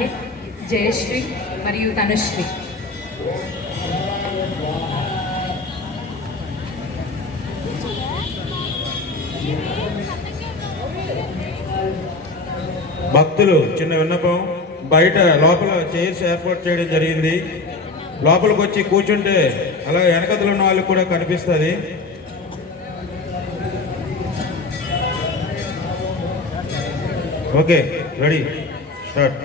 సాహిబ్, జయశ్రీ మరియు తనుశ్రీ. భక్తులు చిన్న విన్నపం, బయట లోపల చైర్స్ ఏర్పాటు చేయడం జరిగింది. లోపలికి వచ్చి కూర్చుంటే అలా వెనకదలు ఉన్న వాళ్ళకి కూడా కనిపిస్తుంది. Okay, ready, start.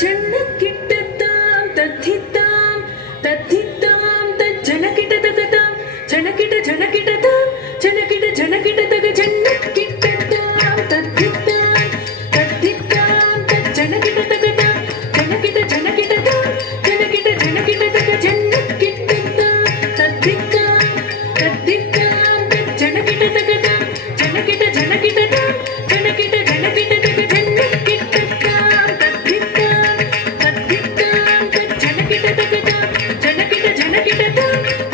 జనకిటతాం తద్ధితాం తద్ధితాం తజ్జనకిటతగతాం జనకిట జనకిటతాం జనకిట జనకిట తగ జనకిటతాం తద్ధితాం తద్ధితాం తజ్జనకిట తగతాం జనకిట జనకిటతాం జనకిట జనకిట తగ జనకిటతాం తద్ధితాం తద్ధితాం తజ్జనకిట తగతాం జనకిట జనకిటతాం జనకిట జనకిట తగ జనకిటతాం తద్ధితాం జనకిట జనకిట జనకిట జనకిట తగ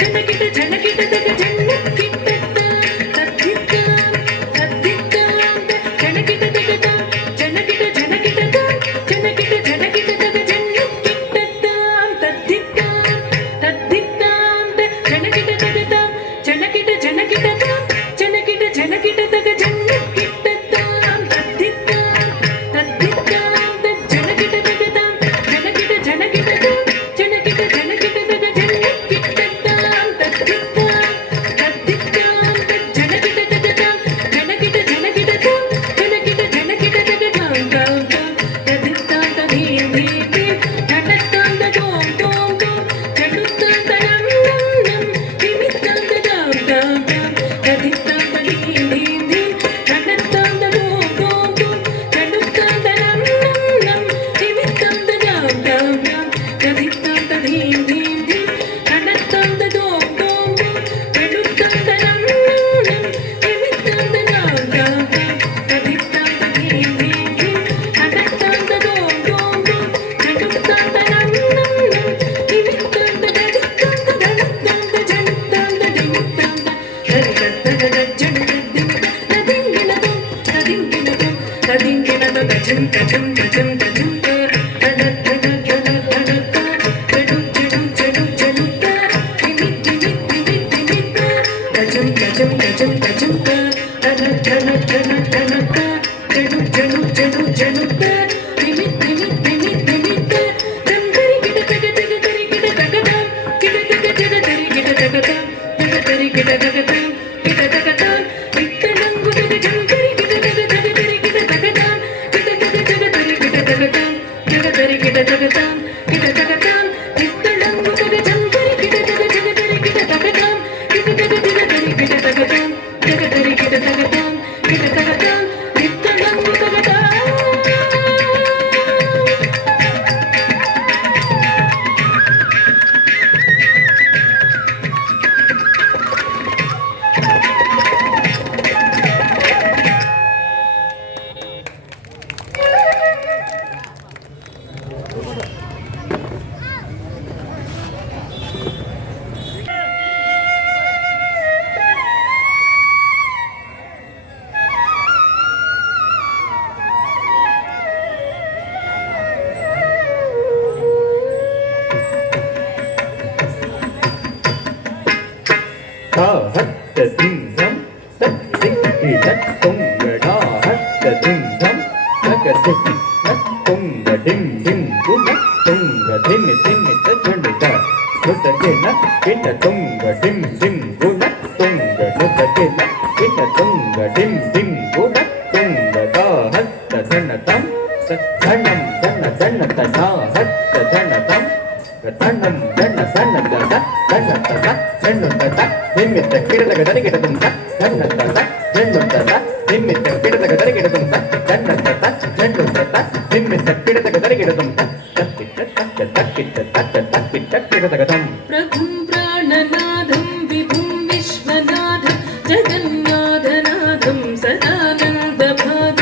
प्रभुं प्राणनाथं विभुं विश्वनाथं जगन्नाथनाथं सदानन्दभागं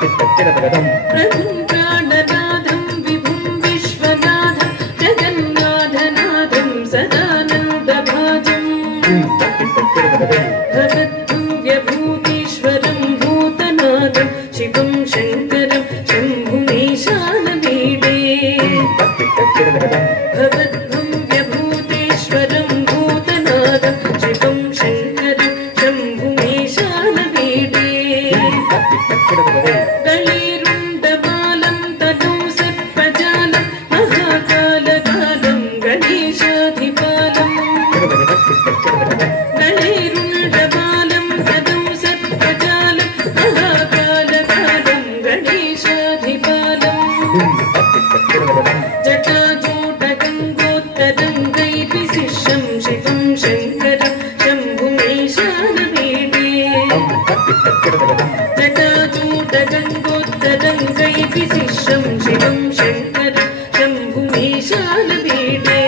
प्रभुं प्राणनाथं विभुं विश्वनाथं जगन्नाथनाथं सदानन्दभाजं भगवद्भव्यभूतेश्वरं भूतनाथं शिवं शङ्करं शम्भुमीशानमीडे भगवद्भव्यभूतेश्वरं भूतनाथं शिवं शङ्करं शम्भुमीशानमीडे गणेरुण्डबालं तनौ सर्पजालं महाकालकालं गणेशाधिपालम् गणेरुण्डबालं तनौ सर्पजालं महाकालकालं गणेशाधिपालम् जटाजूटगङ्गोत्तरङ्गैर्विशिष्यं शिवं शङ्करं शम्भुमीशानमीडे जटाजूटगङ्गोत्तरङ्गैर्विशिष्यं शिवं शङ्करं शम्भुमीशानमीडे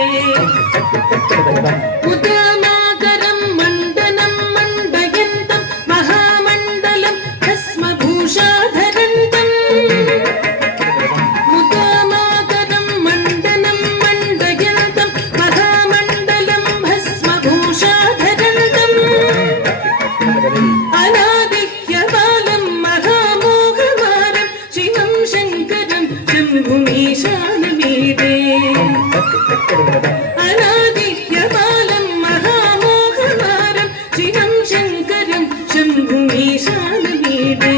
उदामाकरं मण्डनं मण्डयन्तं महामण्डलं भस्मभूषाधरन्तम् उदामाकरं मण्डनं मण्डयन्तं महामण्डलं भस्मभूषाधरन्तम् अनादिह्यबालं महामोहमारं शिवं शङ्करं शम्भुमीशानमीडे अनादिह्यबालं महामोहमारं शिवं शङ्करं शम्भुमीशानमीडे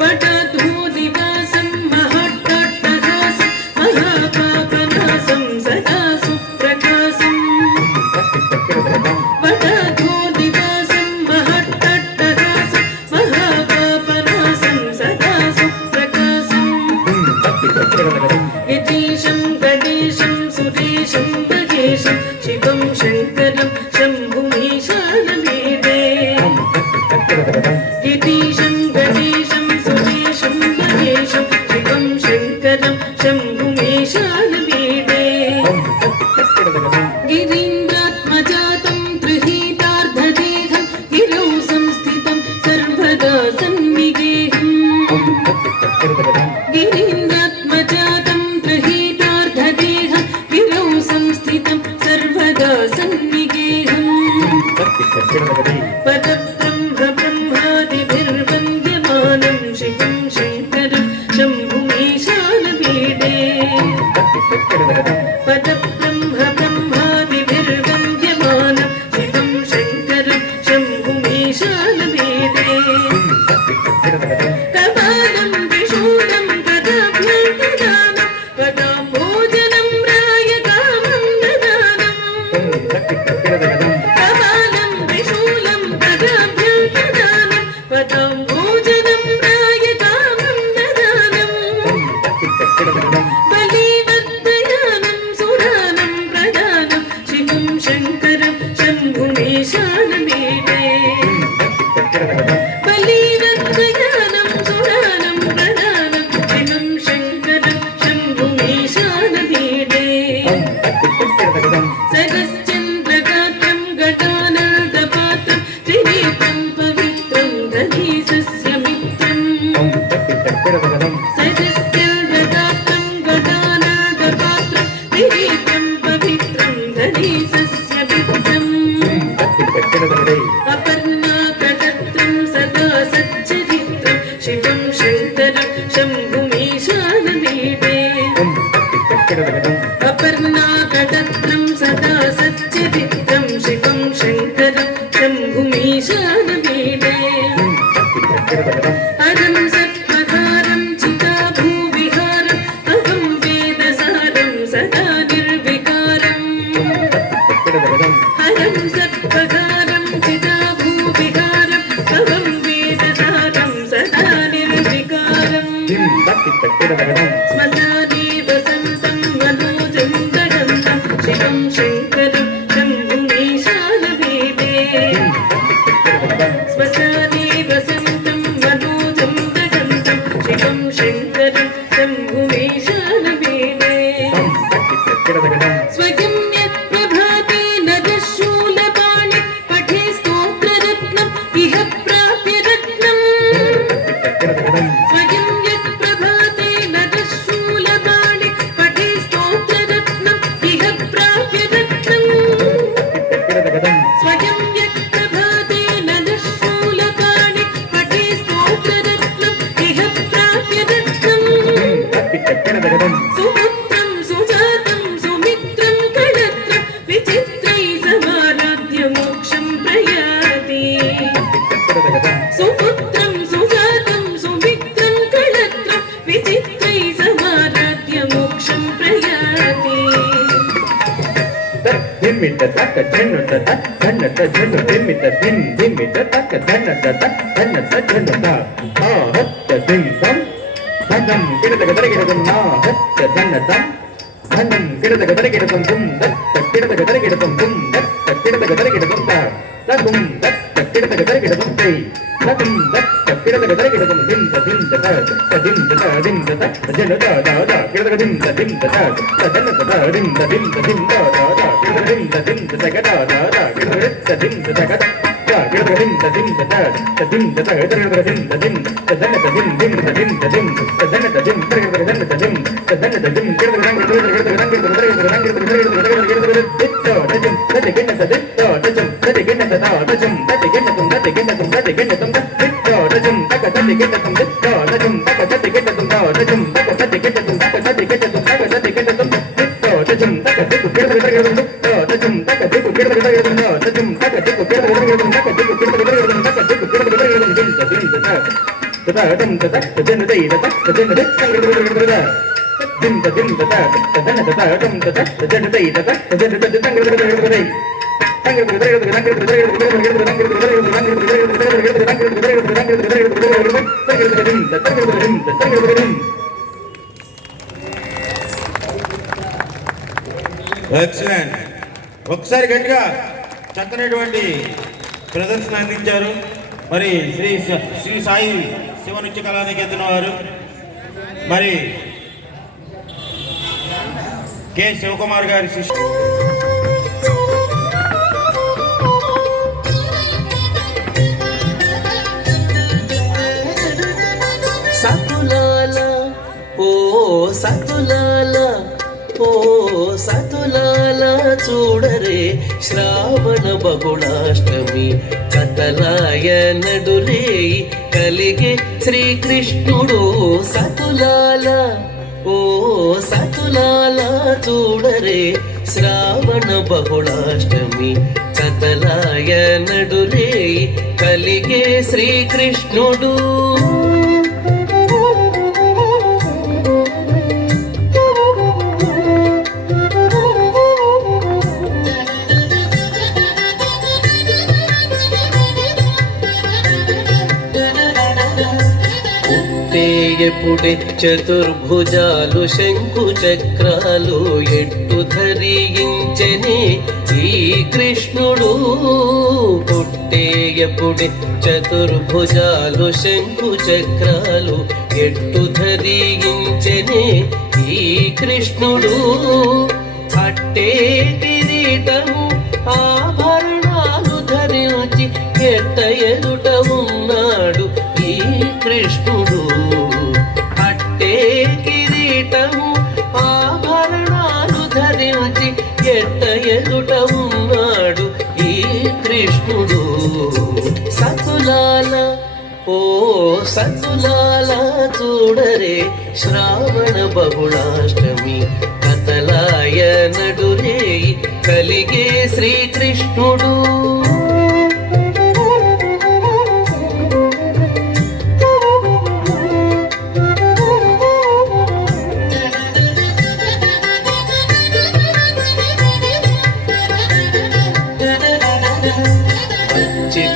वटाधूदिवासं महाट्टहासं महापापनासं सदा सुप्रकाशम् वटाधूदिवासं महाट्टहासं महापापनासं सदा सुप्रकाशम् यतीशं गणेशं सुरेशं महेशं शिवं शङ्करं शम्भुमीशानमीडे यतीशं गणेशं सुरेशं महेशं शिवं शङ्करं शम्भुमीशानमीडे गिरीन्द्रात्मजातं गृहीतार्धदेहं गिरौ संस्थितं सर्वदा सन्निगेहम् गिरीन्द्रात्मजातं गृहीतार्धदेहं गिरौ संस्थितं सर्वदा सन्निगेहम् पदब्रह्म ब्रह्मादिभिर्वन्द्यमानं शिवं शङ्करं शम्भुमीशानमीडे पदब्रह्म ब्रह्मादिभिर्वन्द्यमानं शिवं शङ्करं शम्भुमीशानमीडे कपालं त्रिशूलं पदाभ्यन्तदानं पदाम्भोजनं रायकामं ददानम् कपालं त्रिशूलं पदाभ्यन्तदानं पदाम्भोजनं रायकामं ददानम् बलिवर्धयानं सुरानं प्रदानं शिवं शङ्करं शम्भुमीशानमीडे बलिवर्धयानं सुरानं प्रदानं शिवं शङ्करं शम्भुमीशानमीडे सरश्चन्द्रगात्रं घटानन्दपात्रं त्रिनेत्रं पवित्रं धनीसस्यमित्रम् सरश्चन्द्रगात्रं घटानन्दपात्रं त्रिनेत्रं पवित्रं धनीसस्यमित्रम् अपर्णाकटत्रं सदा सच्चरित्रं शिवं शङ्करं शम्भुमीशानमीडे अपर्णाकटत्रं सदा सच्चरित्रं शिवं शङ्करं शम्भुमीशानमीडे अरं सत्पहारं चिताभूविहारम् अहं वेदसारं सदा निर्विकारम् हरं सत्पहारं चिताभूविहारम् अहं वेदसारं सदा निर्विकारम् स्मशाने वसन्तं मनोजं दडन्तं शिवं शङ्करं शम्भुमीशानमीडे स्मशाने वसन्तं मनोजं दडन्तं शिवं शङ्करं शम्भुमीशानमीडे स्वयं यत्प्रभाते नदशूलपाणि पठे स्तोत्ररत्नम् इह प्राप्य रत्नम् తగదం సుపుత్రం సుజాతం సుమిత్రం కళత్రం విచిత్రై సమారాధ్య మోక్షం ప్రయాతి సుపుత్రం సుజాతం సుమిత్రం కళత్రం విచిత్రై సమారాధ్య మోక్షం ప్రయాతి ధిమ్మిత తక్క జన్నుత ధన్నత జన్ను ధిమ్మిత ధిమ్మిత తక్క ధన్నత ధన్నత జన్నుత హత్త ధింసం ధనం కిడతగ దరిగిడతం నా హత్త ధన్నతం ధనం కిడతగ దరిగిడతం దుం దత్త కిడతగ దరిగిడతం దుం దత్త కిడతగ దరిగిడతం తదుం దత్త కిడతగ దరిగిడతం తై తదుం దత్త కిడతగ దరిగిడతం దింత దింత దింత దింత జన్నుత దాద కిడతగ దింత దింత తదన్నత దింత దింత దింత దాద కిడతగ దింత దింత తగద దాద కిడతగ దింత తగద కిడతగ దింత దింత దింత తగద దింత దింత తదన్నత దిం దింత దింత దిం తదన్నత దిం కిడతగ దన్నత దిం తదన్నత దిం కిడతగ రంగ కిడతగ రంగ కిడతగ రంగ కిడతగ దిత్త తజం తదిగిన్నత దిత్త తజం తదిగిన్నత తజం తదిగిన్నతం తదిగిన్నతం తదిగిన్నతం దిత్త తజం తక తదిగిన్నతం దిత్త తజం తక తదిగిన్నతం తజం తక తదిగిన్నతం తక తదిగిన్నతం తక తదిగిన్నతం దిత్త తజం తక దిక్కు కిడతగ రంగ తజం తక దిక్కు కిడతగ రంగ తజం తక దిక్కు కిడతగ రంగ తక దిక్కు కిడతగ రంగ తక దిక్కు కిడతగ రంగ దింత దింత తదం తజన్ దైద తజన్ దిత్త దింత దింత తదన తదం తజన్ దైద తజన్ తజన్ ఎక్సలెంట్. ఒకసారి గట్టిగా చక్కనటువంటి ప్రదర్శన అందించారు. మరి శ్రీ సాయి శివ నృత్య కళానికేతన వారు మరి కె శివకుమార్ గారి శిష్యు సతులాల ఓ సతులాల ఓ సతులాల చూడరే శ్రావణ బహుళాష్టమి కథలాయ నడురే కలిగే శ్రీకృష్ణుడు సతులాల ఓ సతులాల చూడరే శ్రావణ బహుళాష్టమి కథలాయ నడురే కలిగే శ్రీకృష్ణుడు ఎప్పుడే చతుర్భుజాలు శంకు చక్రాలు ఎట్టు ధరించనే ఈ కృష్ణుడు పుట్టేయపుడే చతుర్భుజాలు శంకు చక్రాలు ఎట్టు ధరించనే ఈ కృష్ణుడు అట్టే కిరీటము ఆభరణాలు ధరించి ఎట్ట ఎదుట ఉన్నాడు ఈ కృష్ణుడు అట్టే కిరీటము ఆభరణాలు ధరించి ఎట్ట ఎదుట ఉన్నాడు ఈ కృష్ణుడు సతులాల ఓ సతులాల చూడరే శ్రావణ బహుళాష్టమి కథలాయ నడురే కలిగే శ్రీకృష్ణుడు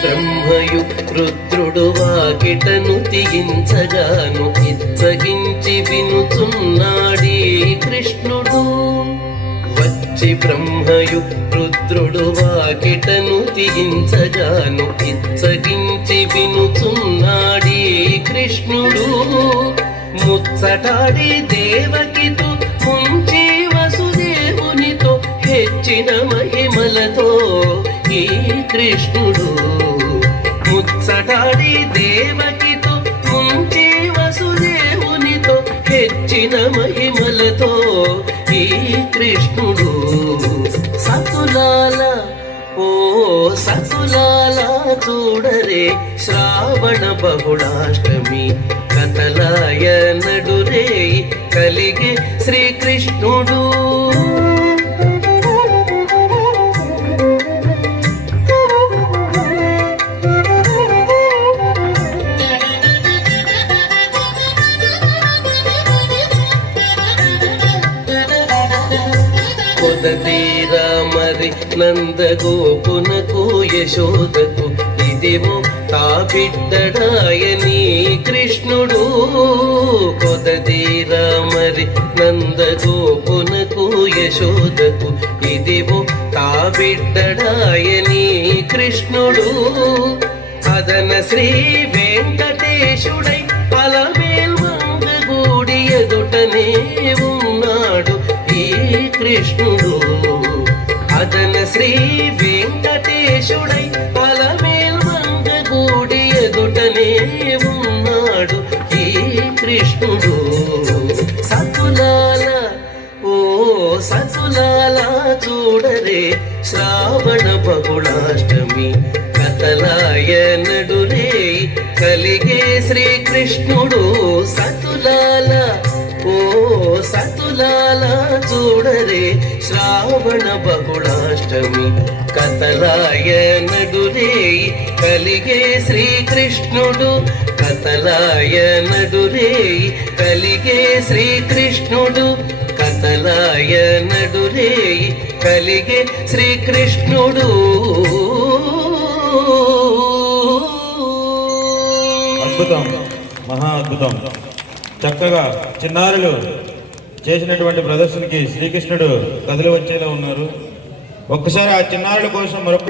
బ్రహ్మయు రుద్రుడు వాకిటను తిగించగాను ఇచ్చగించి వినుచున్నాడీ కృష్ణుడు వచ్చి బ్రహ్మయు రుద్రుడు వాకిటను తిగించగాను ఇచ్చగించి వినుచున్నాడీ కృష్ణుడు ముచ్చటాడి దేవకితో ముంచి వసుదేవునితో హెచ్చిన మహిమలతో ఈ కృష్ణుడు ముచ్చటాడి దేవకితో ముంచి వసుదేవునితో హెచ్చిన మహిమలతో ఈ కృష్ణుడు సతులాల ఓ సతులాలా చూడరే శ్రావణ బహుళాష్టమి కథలాయ నడురే కలిగే శ్రీకృష్ణుడు కొదతీరా మరి నందగోపునకు యశోదకు ఇదేమో తా బిడ్డడాయని కృష్ణుడు కొదతీరా మరి నందగోపునకు యశోదకు ఇదేమో తా బిడ్డడాయని కృష్ణుడు అదన శ్రీ వెంకటేశుడై అలమేల్మంగగూడి ఎదుటనే ఉన్నాడు ఈ కృష్ణుడు అదన శ్రీ వెంకటేశుడై అలమేల్మంగగూడి ఎదుటనే ఉన్నాడు ఈ కృష్ణుడు సతులాల ఓ సతులాల చూడరే శ్రావణ బహుళాష్టమి కథలాయ నడురే కలిగే శ్రీకృష్ణుడు సతులాల ఓ సతులాల చూడరే శ్రావణ బహుళాష్టమి కథలాయ నడురే కలిగే శ్రీకృష్ణుడు కథలాయ నడురే కలిగే శ్రీకృష్ణుడు కథలాయ నడురే కలిగే శ్రీకృష్ణుడు అద్భుతం, మహా అద్భుతం. చక్కగా చిన్నారులు చేసినటువంటి ప్రదర్శనకి శ్రీకృష్ణుడు కథలు వచ్చేలా ఉన్నారు. ఒక్కసారి ఆ చిన్నారుల కోసం మరొక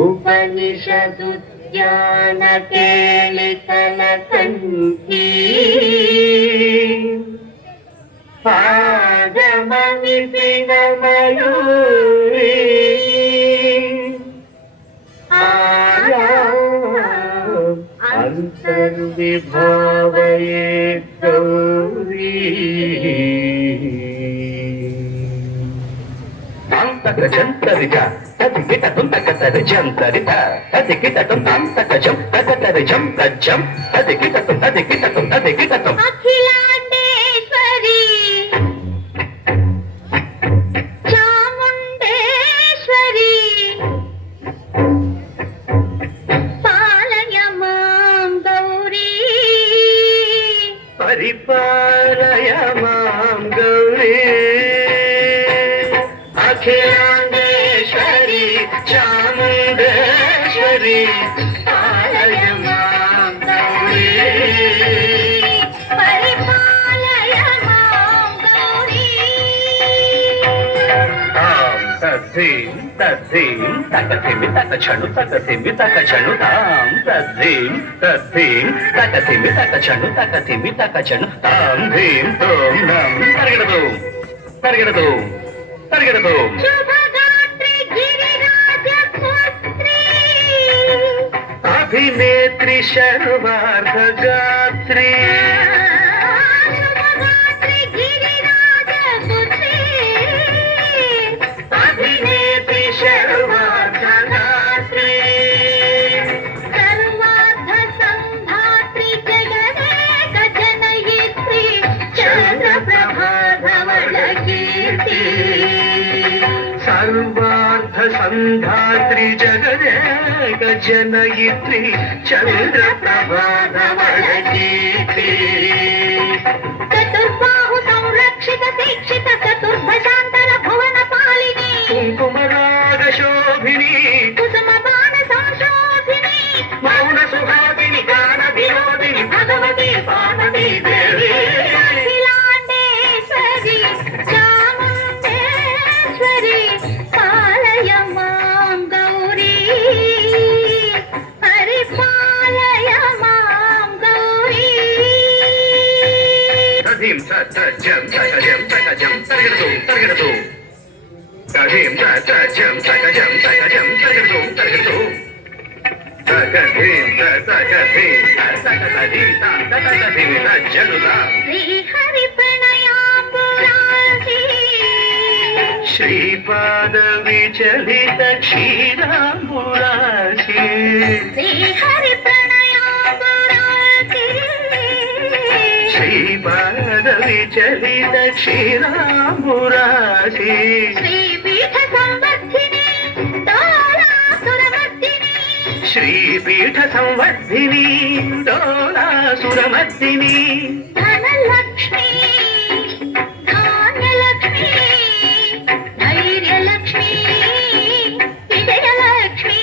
ఉపనిషదు జ్ఞాన కేళికల కంఠీ పాదమవిపిన మయూరీ ఆయా అంతర్విభావయే గౌరీ జంతరిత తదికిట తుంతకతరి జంతరిత తదికిట తుంతంతకజం తకతరి జం తజ్జం తదికిట తదికిట అఖిలాండేశ్వరి చాముండేశ్వరి పాలయ మాం గౌరీ పరిపాలయ మాం గౌరీ అఖిలాండేశ్వరి చాముండేశ్వరి పాలయ మాం గౌరీ పరిపాలయ మాం గౌరీ తాం తద్ధీం తద్ధీం తకథిమి తకచను తకథిమి తకచను తాం తద్ధీం తద్ధీం తకథిమి తకచను తకథిమి తకచను తాం ధీం తోం నం తరగడదు తరగడదు తరగడదు శుభగాత్రి గిరిరాజ పుత్రి అభినేత్రి శర్వార్ధగాత్రి శుభగాత్రి గిరిరాజ పుత్రి అభినేత్రి శర్వార్ధగాత్రి సర్వార్థ సంధాత్రి జగదేక జనయిత్రి చంద్రప్రభాధవళ కీర్తి సర్వార్థ సంధాత్రి జగదేక జనయిత్రి చంద్రప్రభాధవళ కీర్తి చతుర్బాహు సంరక్షిత శిక్షిత చతుర్భశాంతర భువన పాలిని కుంకుమరాగ శోభిని కుసుమ బాణ సంశోభిని మౌన సుహాసిని గాన వినోదిని భగవతి పార్వతీ దేవి అఖిలాండేశ్వరి చాముండేశ్వరి పాలయ మాం గౌరీ పరిపాలయ మాం గౌరీ తథీం తజం తగజం తగజం తరగడదు తరగడదు తథీం తజం తగజం తగజం తరగడదు తరగడదు తగధీం తగధీం తగధీం తగధీం తజనుదా శ్రీహరి ప్రణయాంబురాసి శ్రీపాద విచలిత క్షీరాంబురాశి శ్రీహరి ప్రణయాంబురాశి శ్రీపాద విచలిత క్షీరాంబురాశి శ్రీపీఠ సంవర్ధిని డోలాసురమర్దిని శ్రీపీఠ సంవర్ధిని డోలాసురమర్దిని ధనలక్ష్మి ధాన్యలక్ష్మి ధైర్యలక్ష్మి విజయలక్ష్మి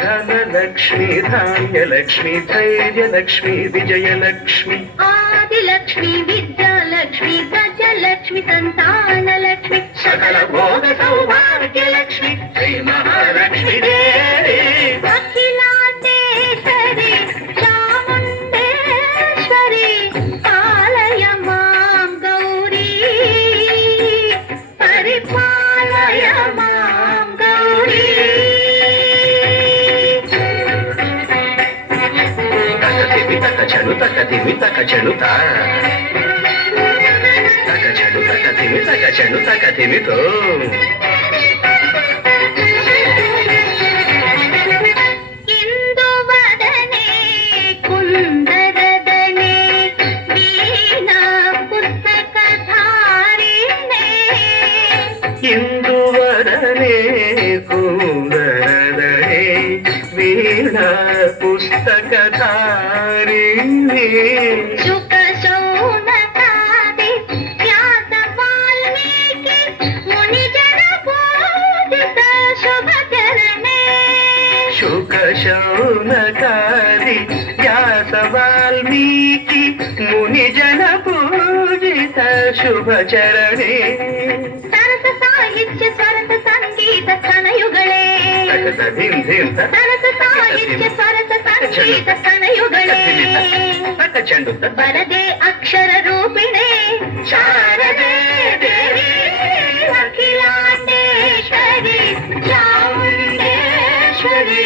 ధనలక్ష్మి ధాన్యలక్ష్మి ధైర్యలక్ష్మి విజయలక్ష్మి ఆదిలక్ష్మి విద్యాలక్ష్మి గజలక్ష్మి సంతానలక్ష్మి సకల భోగ సౌభాగ్యలక్ష్మి శ్రీ మహాలక్ష్మి దేవి అఖిలాండేశ్వరి చాముండేశ్వరి పాలయ మాం గౌరీ పరిపాలయ మాం గౌరీ తక చెడు తక తిమి తక చెడుత తక చెడు తక తిమి తక చెడు తక తిమితో ఇందువదనే కుందరదనే వీణా పుస్తకధారిణే ఇందువరనే కుందరదనే వీణ పుస్తకధారిణి శుక శౌనకాది వ్యాస వాల్మీకి మునిజన పూజిత శుభచరణే శుక శౌనకాది వ్యాస వాల్మీకి మునిజన పూజిత శుభచరణే సరస సాహిత్య స్వరస సంగీత స్తనయుగళే ధిం ధిం సరస సాహిత్య స్వరస సంగీత స్తనయుగళే తక చెండు వరదే అక్షర రూపిణే శారదే దేవి అఖిలాండేశ్వరి చాముండేశ్వరి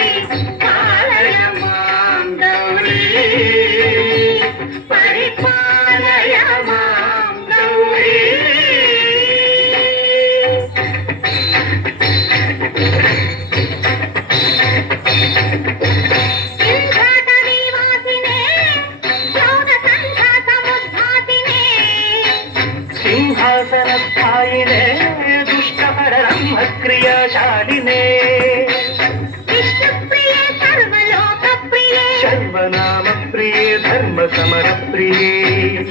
పాలయ మాం గౌరీ పరిపాలయ మాం గౌరీ సింహాస నివాసినే యౌన సంధ్యా సముద్భాసినే సింహాసనస్థాయినే దుష్టపరబ్రహ్మ క్రియాశాలినే విష్ణుప్రియే సర్వలోకప్రియే శర్వనామ ప్రియే ధర్మ సమర ప్రియే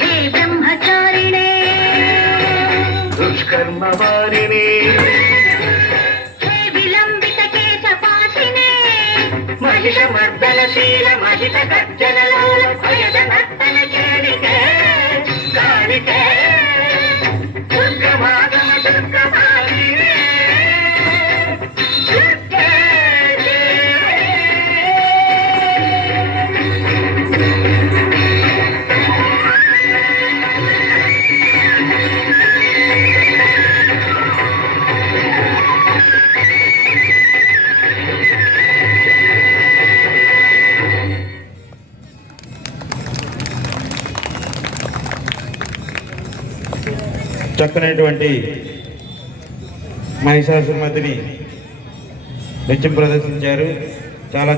హే బ్రహ్మచారిణే దుష్కర్మ వారిణి హే విలంబిత కేశపాశినే మహిషమర్దనశీల మహిత గర్జన లోల భయద నర్తన కేళికే కాళికే దుర్గమాగమ దుర్గమాలినే దుర్గే చక్కనైనటువంటి మహిషాసురమర్దిని నృత్యం ప్రదర్శించారు. చాలా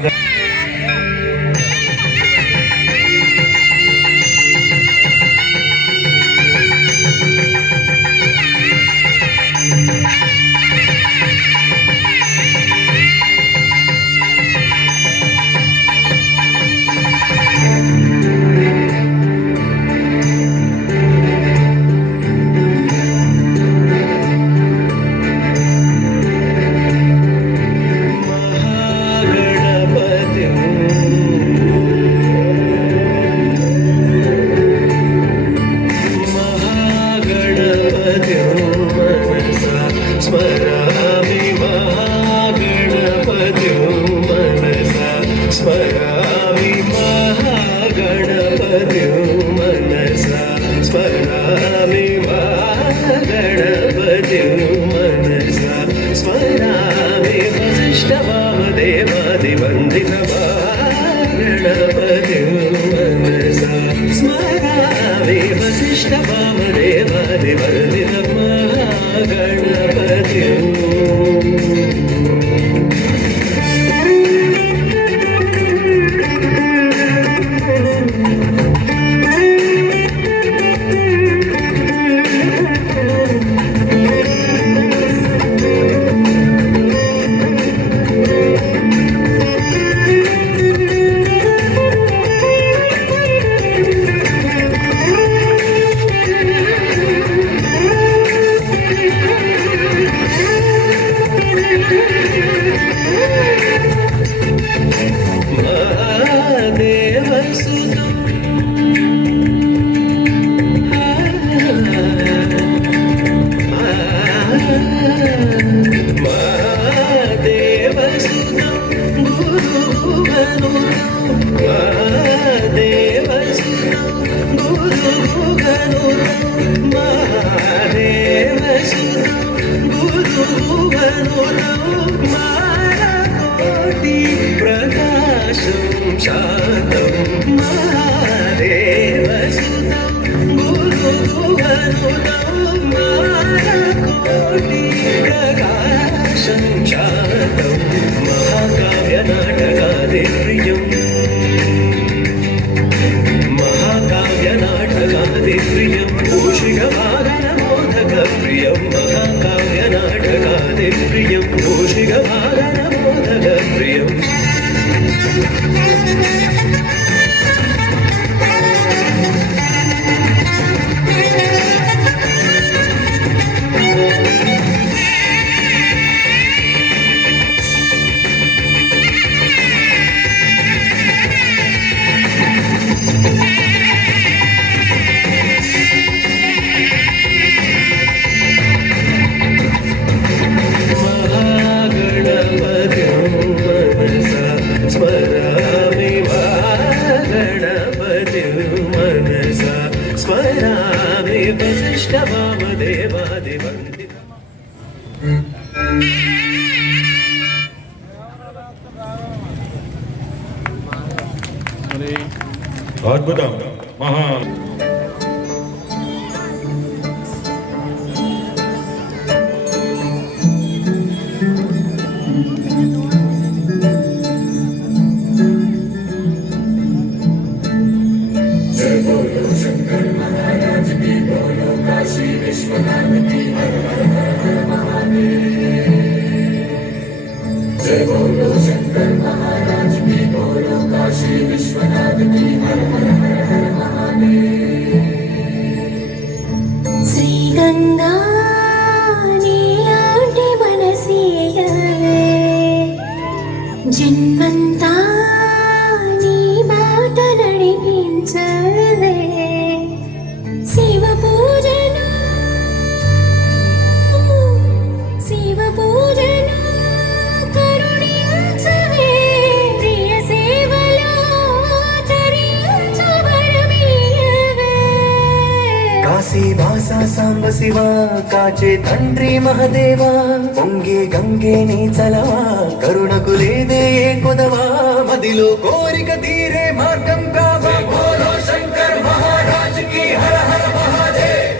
స్మరామి వశిష్ఠ వామదేవాదివర్ధిత మహా గణపతి ప్రకాశం శాంతం మహాదేవసుతం గురుగనుతం మారకోటి ప్రకాశం శాంతం మహాకావ్య నాటకాది ప్రియం మహాకావ్య నాటకాది ప్రియం భూషిక వాదన మోదక ప్రియం మహాకావ్య నాటకాది ప్రియం భూషిక వాదన మోదక ప్రియం స్మరామి వశిష్ఠ వామదేవాది వందిత అద్భుతం మహా శ్రీగంగా నీలాంటి మనసీయవే జన్మంతా నీ బాట నడిపించవే శివ పూజను కరుణించవే ప్రియ సేవలో తరించబడమీయవే కాశీవాస సాంబ శివ కాచే తండ్రి మహదేవా పొంగే గంగే నీ చలవా కరుణకు లేదే ఏ కొదవా మదిలో కోరిక తీరే మార్గం కావా బోలో శంకర్ మహారాజ్ కి హర హర మహాదేవ్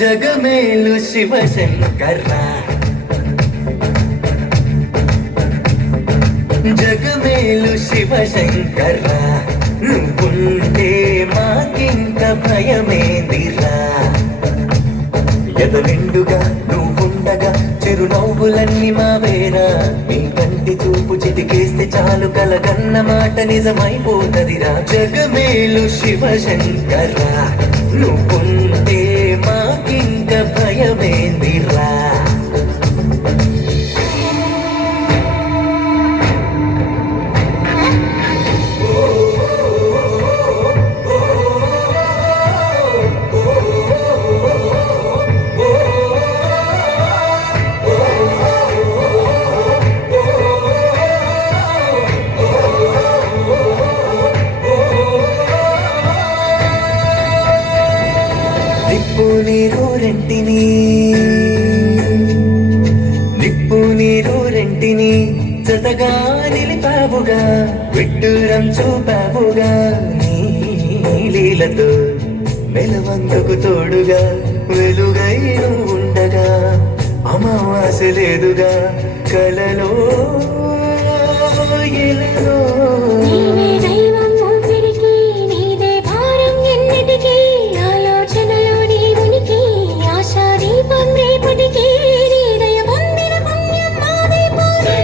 జగమేలు శివ శంకర జగమేలు శివ శంకర నువ్వుంటే మాకింక భయమేదిరా ఎద నిండుగా నువ్వుండగా చిరునవ్వులన్నీ మావేరా నీ కంటి చూపు చితికేస్తే చాలు కలగన్న మాట నిజమైపోతదిరా జగమేలు శివ శంకర నువ్వుంటే మాకింక భయమేందిరా నిప్పు నీరు రెంటిని జతగా నిలిపావుగా విడ్డూరం చూపావుగా నీ లీలతో మెలవందుకు తోడుగా వెలుగై నువ్వు ఉండగా అమావాస్య లేదుగా కలలో ఇలలో నీవే దైవం ఊపిరికి, నీదే భారం ఎన్నటికీ, ఆలోచనలో నీ ఉనికి, ఆశా దీపం రేపటికి, నీ దయ పొందిన పుణ్యం మాదే పోరే.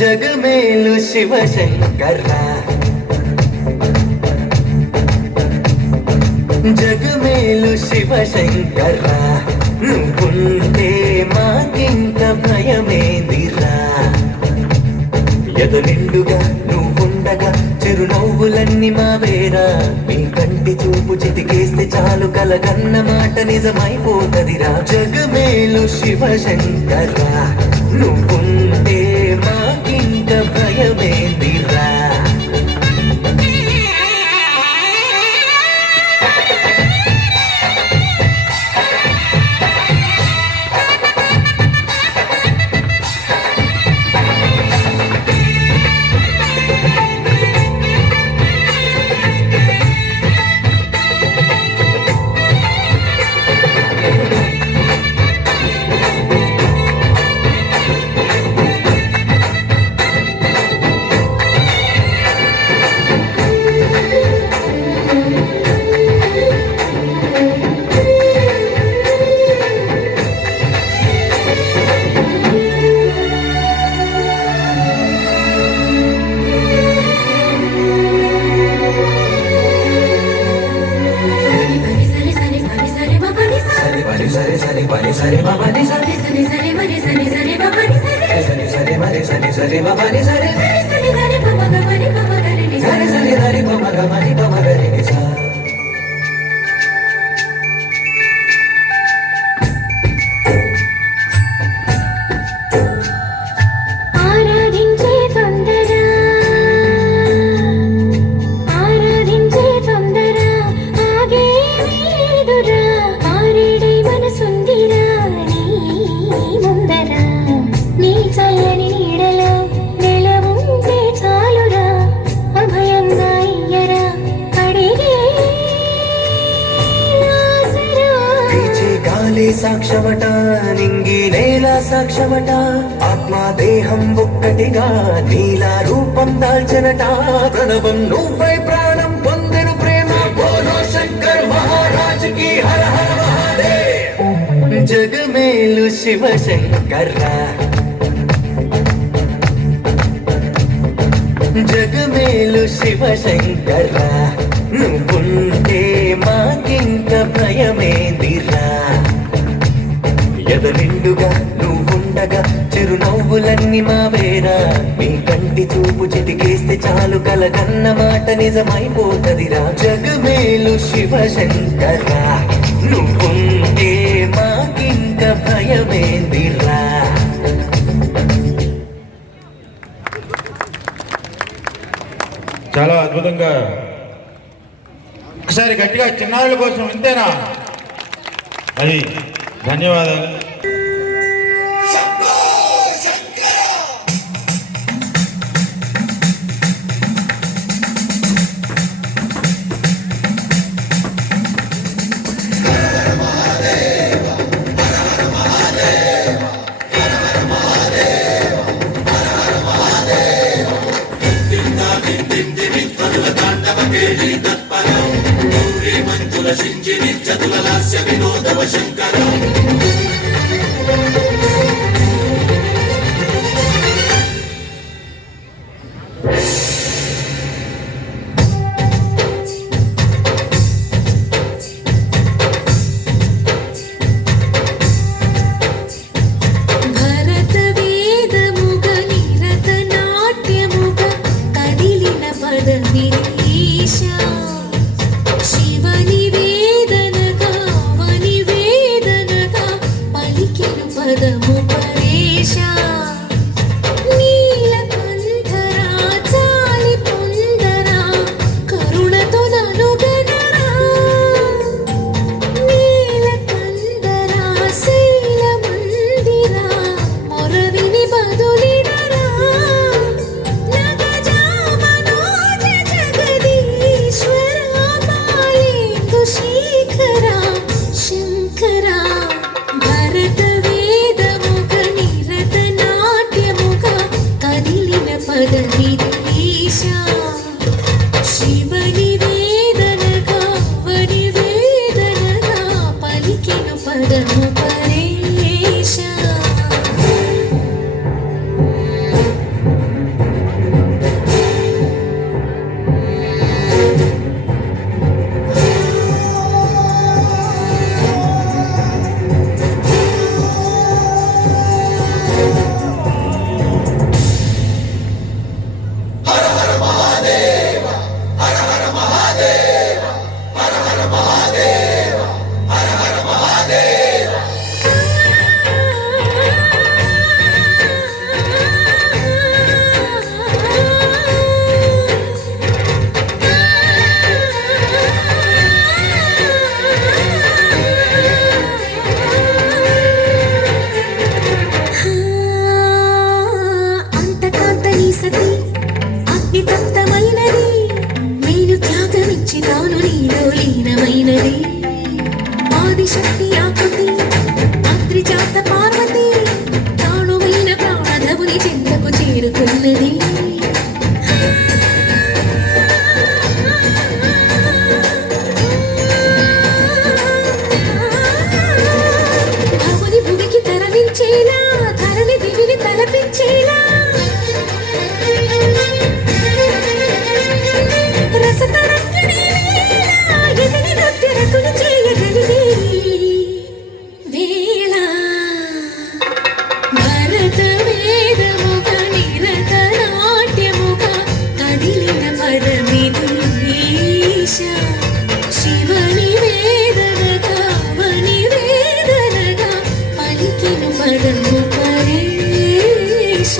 జగమేలు శివశంకర్రా జగమేలు శివశంకర్రా నువ్వుంటే మాకింక భయమేందిరా ఎదు నిండుగా నువ్వుండగా చిరునవ్వులన్నీ మావేరా మీ కంటి చూపు చిటికేస్తే చాలు కలగన్న మాట నిజమైపోతదిరా జగమేలు శివశంకర్రా నువ్వుంటే మాకింక భయమేందిరా ఆరాధించే తొందర, ఆరాధించే తొందర, ఆగేమీ లేదురా, ఆరేడే మనసుందిరా నీ ముందర, నీ చల్లని నీడలో నిలవుంటే చాలురా, అభయంగా ఇయ్యరా అడిగే ఆసరా. పీచే గాలి సాక్ష్యమట నింగి నేల సాక్ష్యమట ఆత్మ దేహం ఒక్కటిగా నీలా రూపం దాల్చనట ప్రణవం నువ్వై ప్రాణం పొందెను ప్రేమ బోలో శంకర్ మహారాజ్ కి హర హర మహాదేవ్ జగమేలు శివశంకర్రా జగమేలు శివశంకర్రా నువ్వుంటే మాకింక భయమేందిరా ఎదు నిండుగా నువ్వుండగా చిరునవ్వులన్నీ మావేరా మీ కంటి చూపు చిటికేస్తే చాలు కలగన్న మాట నిజమైపోతదిరా జగమేలు శివశంకర్రా నువ్వుంటే మాకింక భయమేందిరా చాలా అద్భుతంగా ఒకసారి గట్టిగా చిన్నారుల కోసం ఇంతేనా అది ధన్యవాదాలు భరత వేదముగ నిరత నాట్యముగ కదిలిన పద వినీశ, శివని వేదనగా వని వేదనగా పలికెను పదము పరేశ. నీలకంఠరా చాలి పొందరా కరుణతో ననుగనరా, నీలకంఠరా శైలమందిరా మొరవిని బదులిడరా, నగజా మనోజ జగదీశ్వర పాలేందు ఆదిశక్తి ఆకృతి మాతృజాత పార్వతి తానువైన ప్రాణధవుని చెంతకు చేరుకున్నది. భవుని భువికి తరలించేలా ధరణి దివిని తలపించేలా రసతరంగిణి ఎదిగి నృత్యరతులు చేయగలిగే వేళ భరత వేదముగ నిరత నాట్యముగ కదిలిన పరమిదీశ శివని వేదనగా వని వేదనగా పలికిన పదము పరేశ.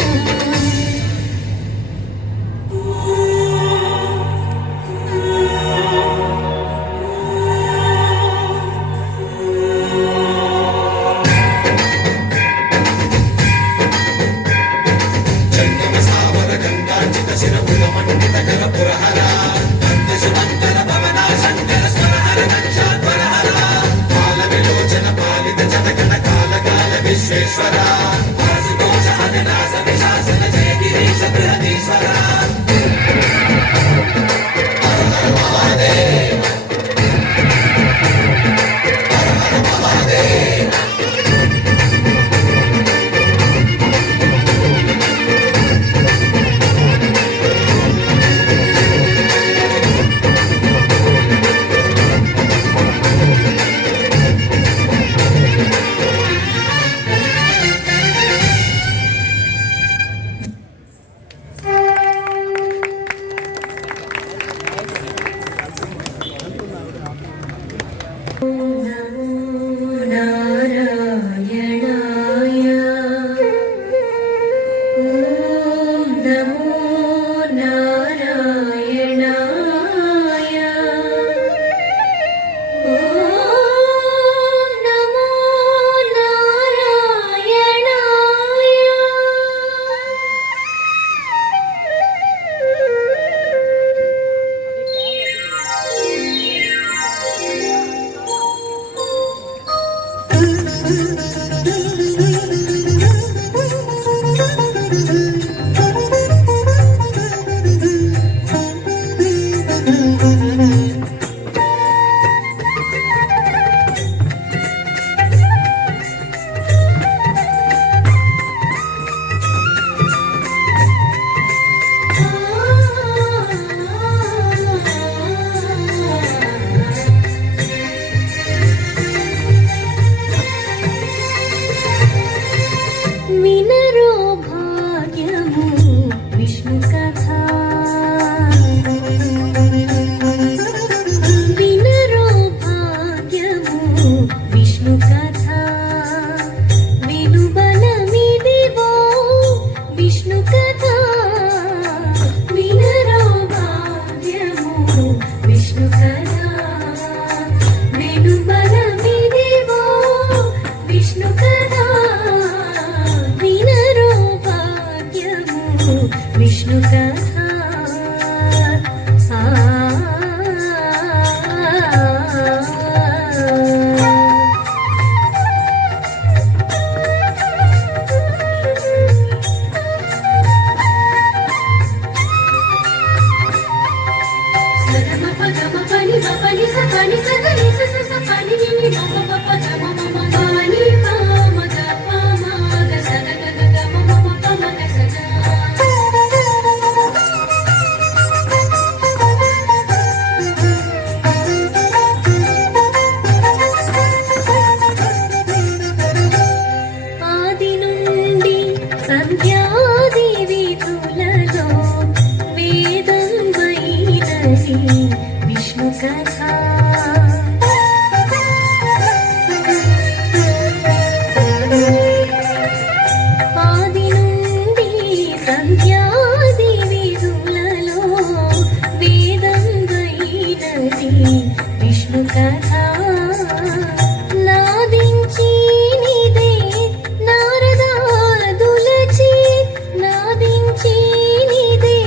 వినరో భాగ్యము విష్ణు కథ వినరో భాగ్యము విష్ణు కథ వినుబలమిదివో విష్ణు కథ వినరో భాగ్యము విష్ణు కథ వినుబలమిదివో విష్ణు కథ వినరో భాగ్యము విష్ణు కథ. కథ ఆది నుండి సంధ్యాది విధులలో వేదంగైనది విష్ణు కథ నాదించి నిదే నారదాదులచే నాదించి నిదే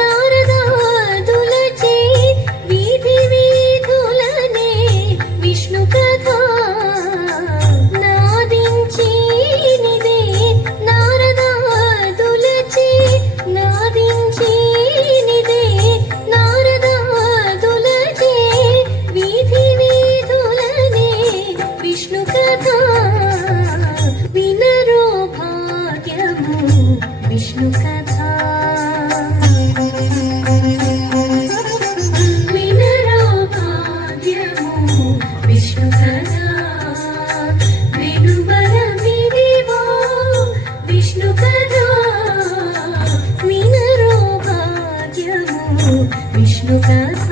నారదాదులచే వీధి వీధులనే విష్ణు కథ నాదించి నిదే నారదాదులచే నాదించి నిదే నారదాదులచే వీధి వీధులనే విష్ణు కథ వినరో భాగ్యము విష్ణు కథ వినరో భాగ్యము విష్ణు కథ వినుబలమిదివో విష్ణు కథ వినరో భాగ్యము విష్ణు కథ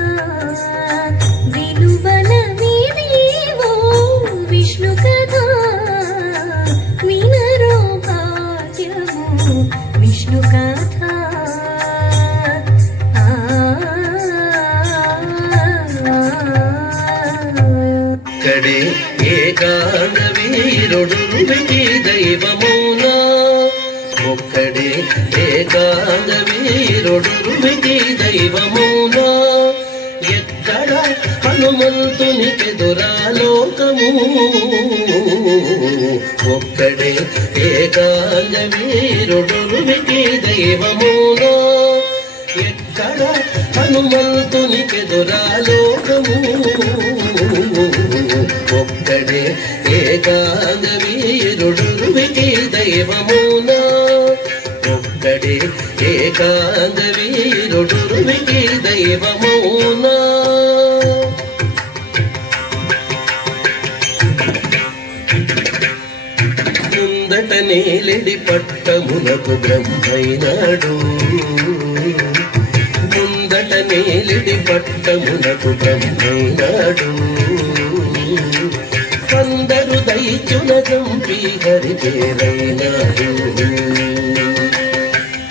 వినుబలమిదివో విష్ణు కథ వినరో భాగ్యము విష్ణు కథ ఒక్కడే ఏకాంగ వీరుడు దైవమునా ఒక్కడే ఏకాంగ వీరుడు దైవమునా ఎక్కడ హనుమంతునికెదురాలోకము ఒక్కడే ఏకాంగ వీరుడు దైవమునా ఎక్కడ హనుమంతునికెదురాలోకము ఒక్కడే ఏకాంగ వీరుడు దైవమునా ఒక్కడే ఏకాంగ వీరుడు దైవమునా ముందట నేలెడి పట్టమునకు బ్రహ్మైనాడు ముందట నేలిడి పట్టమునకు బ్రహ్మైనాడు అందరు దైత్యుల చంపి హరి పేరైనాడు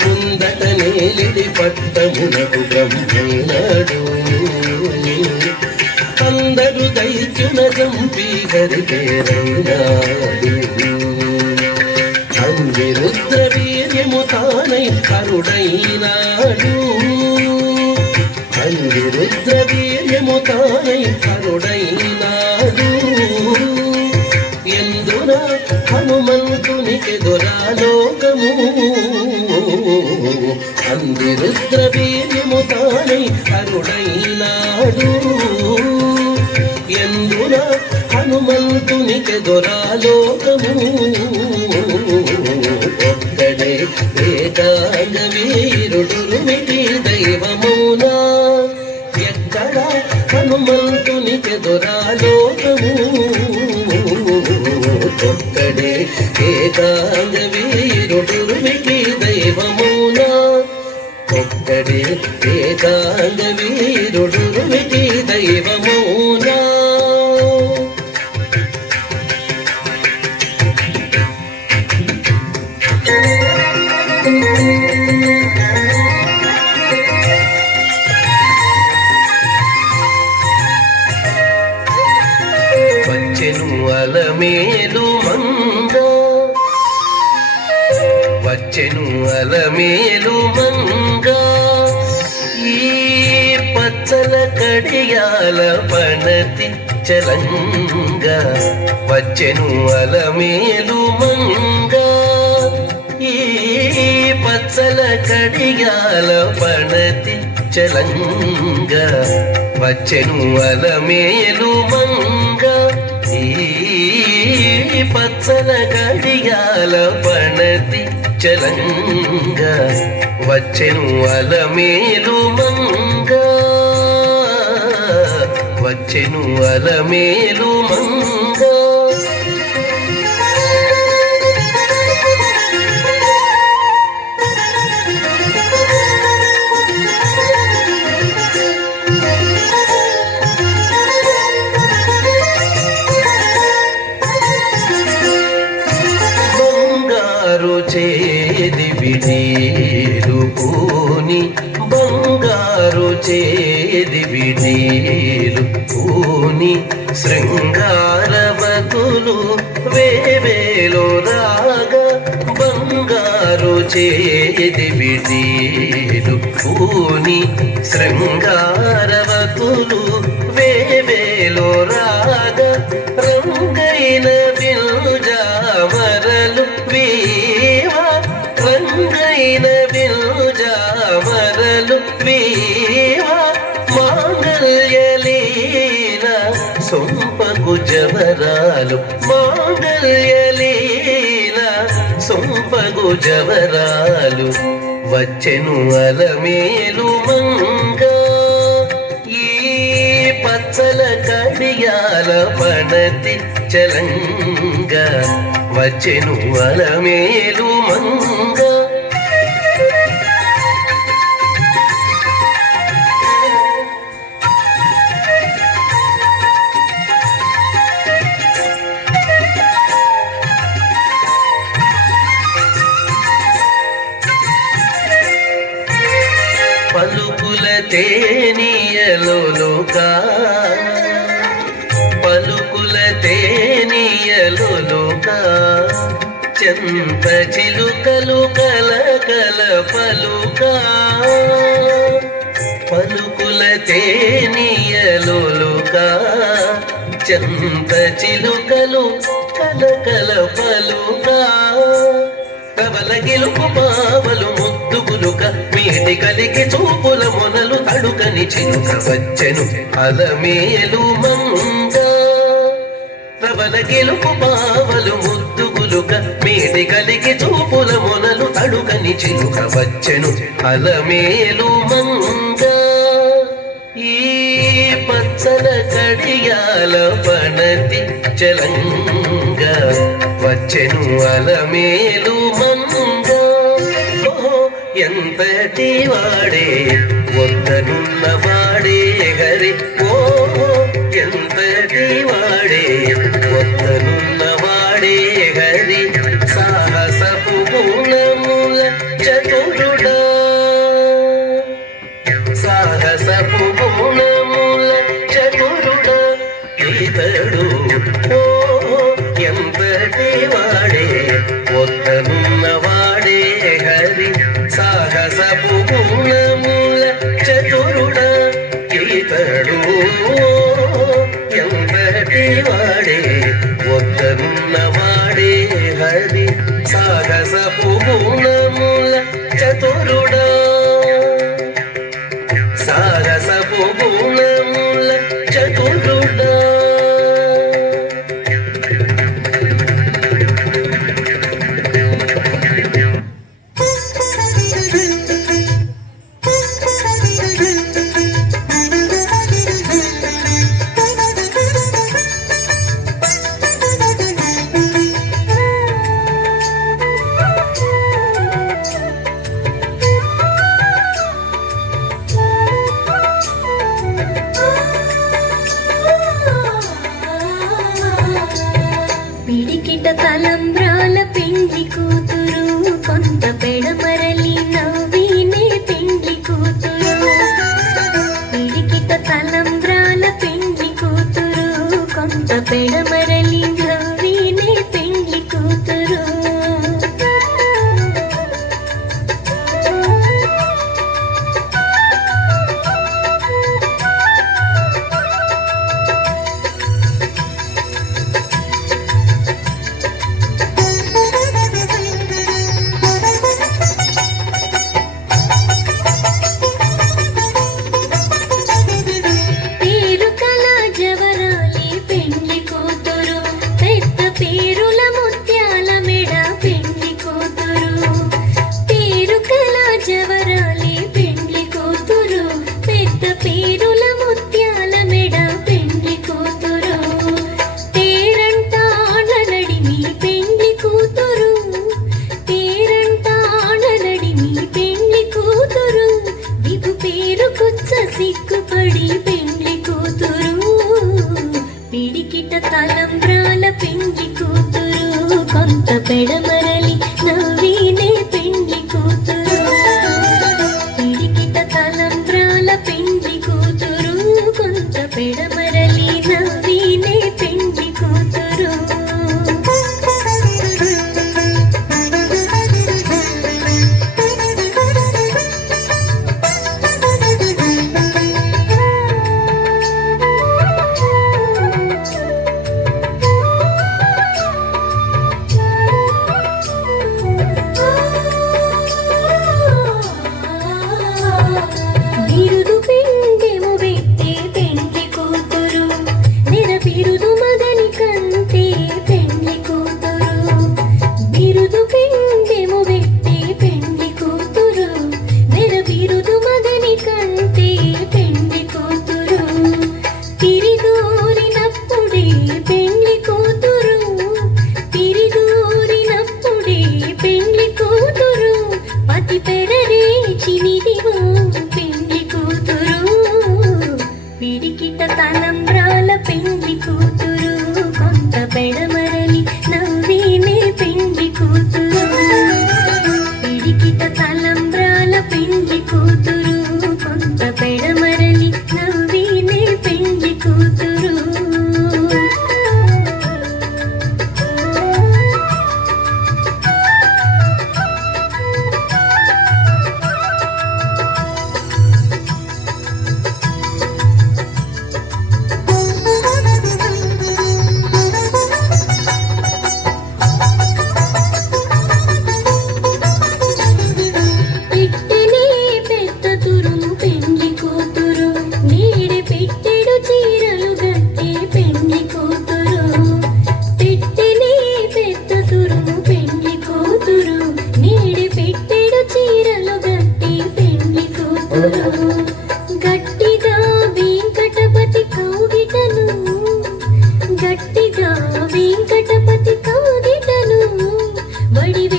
ముందట నేలిడి పట్టమునకు బ్రహ్మైనాడు అందరు దైత్యుల చంపి హరి పేరైనాడు అనిరుద్ర వీర్యము తానై కరుడైనాడు అనిరుద్ర వీర్యము తానై కరుడైనాడు ఎందున హనుమంతునికెదురాలోకము అనిరుద్ర వీర్యము తానై కరుడైనాడు ఎందున హనుమంతునికెదురాలోకము ఒక్కడే ఏకాంగ వీరుడు దైవమునా ఎక్కడ హనుమంతునికెదురాలోకము ఒక్కడే ఏకాంగ వీరుడు దైవమునా ఒక్కడే ఏకాంగ వీరుడు దైవమునా వచ్చెను అలమేలు మంగ వచ్చెను అలమేలు మంగ ఈ పచ్చల కడియాల పణతి చలంగ వచ్చెను అలమేలు మంగ ఈ పచ్చల కడియాల పణతి చలంగ వచ్చెను అలమేలు మంగ ఈ పచ్చల కడియాల పణతి చలంగ వచ్చెను అలమేలు మంగ వచ్చెను అలమేలు మంగ చేది విడీలు పూని బంగారు చేది విడీలు పూని శృంగారవతులు వేవేలో రాగా బంగారు చేది విడీలు పూని శృంగారవతులు వేవేలో రాగా రంగైన బిల్జామరలు వీవా రంగైన బిల్జామరలు వీవా మాంగళ్యలీన సొంపగు జవరాలు మాంగళ్యలీన సొంపగు జవరాలు వచ్చెను అలమేలు మంగా ఈ పచ్చల కడియాల పడతి చలంగా వచ్చెను అలమేలు మంగా పలుకుల తేనియలోలుగా పలుకుల తేనియలోలుగా చెంత చిలుకలు కలకల పలుకా పలుకుల తేనియలోలుగా చెంత చిలుకలు కలకల పలుకా కవల గిలుపు పావలు ముద్దుగులుక మీటి కలిగి చూపుల మొనలు తడుకని చిలుక వచ్చెను అలమేలు మంగా ప్రబల గెలుపు పావలు ముద్దుగులుక మీటి కలిగి చూపుల మొనలు తడుకని చిలుక వచ్చెను అలమేలు మంగా ఈ పచ్చల కడియాల పణతి చలంగా వచ్చెను అలమేలు మంగా ఎంతటి వాడే ఒద్దనున్న వాడే హరి ఓ ఎంతటి వాడే ఒద్దనున్న వాడే హరి సాహసపు గుణముల చతురుడా సాహసపు గుణముల చతురుడా ఇతడు ఓ ఎంతటి వాడే ఒద్దనున్న వాడే హరి సాహసపు గుణముల చతురుడా ఇతడు ఎంతటి వాడే ఒద్దనున్న వాడే హరి సాహసపు గుణముల చతురుడా సాహసపు గుణముల చతురుడా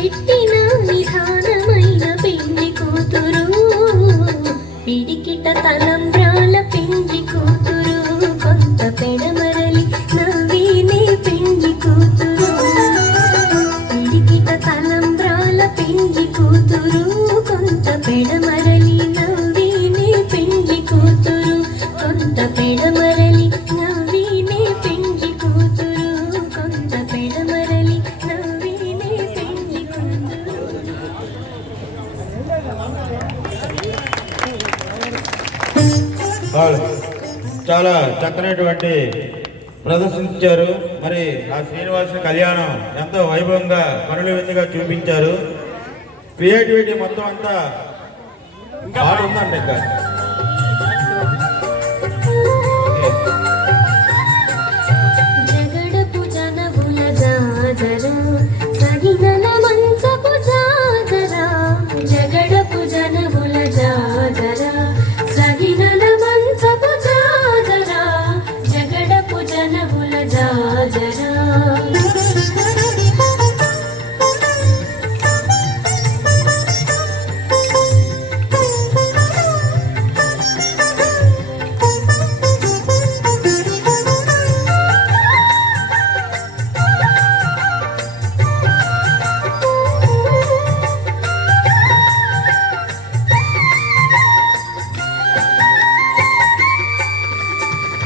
పెట్టిన నిధానమైన పెండ్లి కూతురు పిడికిట తలంబ్రాల పెండ్లి కూతురు కొంత పెడమరలి నవ్వినే పెండ్లి కూతురు పిడికిట తలంబ్రాల పెండ్లి కూతురు కొంత పెడమరలి నవ్వినే పెండ్లి కూతురు కొంత పెడమరలి నవ్వినే పెండ్లి కూతురు కొంత పెడమరలి నవ్వినే పెండ్లి కూతురు. వాళ్ళు చాలా చక్కనటువంటి ప్రదర్శించారు. మరి ఆ శ్రీనివాస కళ్యాణం ఎంతో వైభవంగా కనుల విందుగా చూపించారు. క్రియేటివిటీ మొత్తం అంతా ఉందండి. ఇంకా జగడపు జనబుల జాజరా సగినల మంచపు జాజరా జగడపు జనబుల జాజరా సగినల మంచపు జాజరా జగడపు జనబుల జాజరా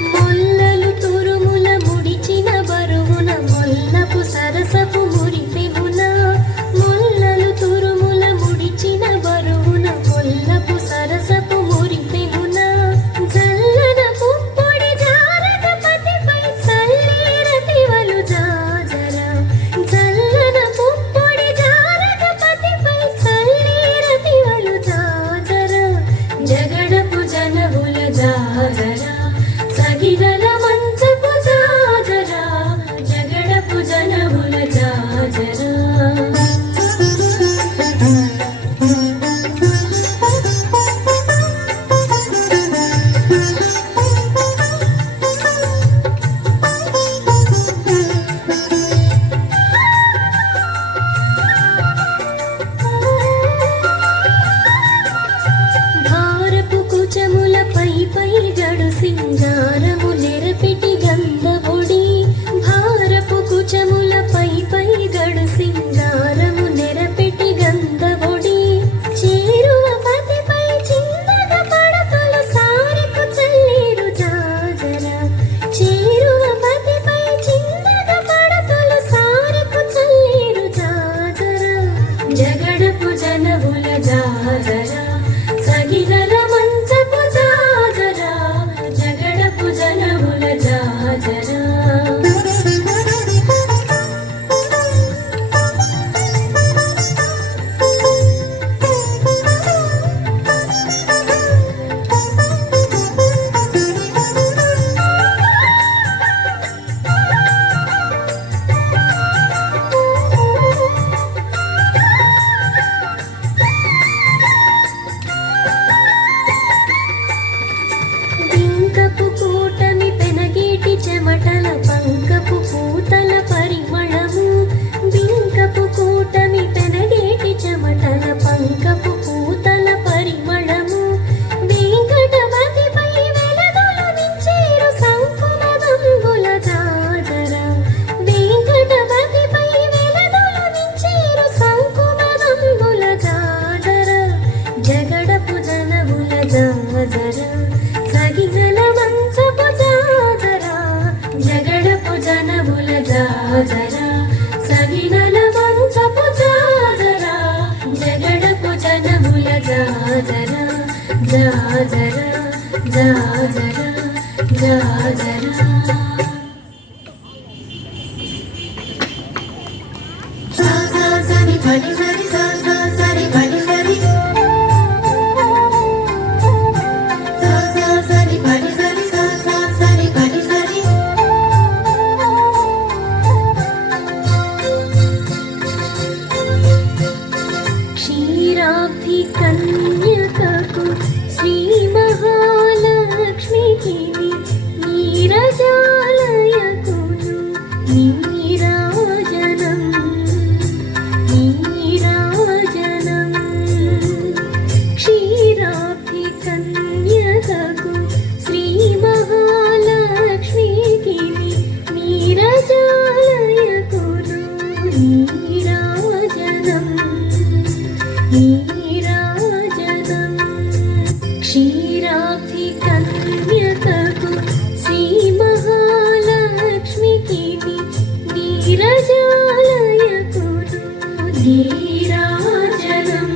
మొల్లలు తురుముల ముడిచిన బరువున మొల్లపు సరసపు మురిపెమున మొల్లలు తురుముల ముడిచిన బరువున మొల్లపు సరసపు మురిపెమున జల్లన పుప్పొడి జారక పతిపై చల్లీరతివలు జాజరా జల్లన పుప్పొడి జారక పతిపై చల్లీరతివలు జాజరా జగడపు జనబుల జాజరా సగినల మంచపు జాజరా జగడపు జనబుల జాజరా భారపు కుచముల పై పై గడు సింగారము నెరపెటి గంధబొడి భారపు కుచముల పై పై గడు సింగారము నెరపెటి గంధబొడి చేరువ పతిపై చిన్నగా పడతలు సారెకు చల్లేరు జాజరా చేరువ పతిపై చిన్నగా పడతలు సారెకు చల్లేరు జాజరా జగడపు జనబుల జాజరా సగినల మంచపు జాజరా జగడపు జనబుల జాజరా బింకపు కూటమి పెనగేటి చెమటల పంకపు పూతల పరిమళము బింకపు కూటమి పెనగేటి చెమటల పంకపు పూతల పరిమళము వెంకటవతిపై వెలదులు నించేరు సంకుమదంబుల జాజరా వెంకటవతిపై వెలదులు నించేరు సంకుమదంబుల జాజరా జగడపు జనబుల జాజరా సగినల మంచపు జాజరా జగడపు జనబుల జాజరా సగినల మంచపు జాజరా జగడపు జనబుల జాజరా జాజరా జాజరా జాజరా సా సా సరి పని సరి సా సా సరి పని సరి సా సా సరి పని సరి సా సా సరి పని సరి క్షీరాబ్ధి కన్యకకు శ్రీ మహాలక్ష్మికి నీరజాలయకును నీరాజనం నీరాజనం క్షీరాబ్ధికన్యకకు శ్రీ మహాలక్ష్మికి నీరజాలయకును నీరాజనం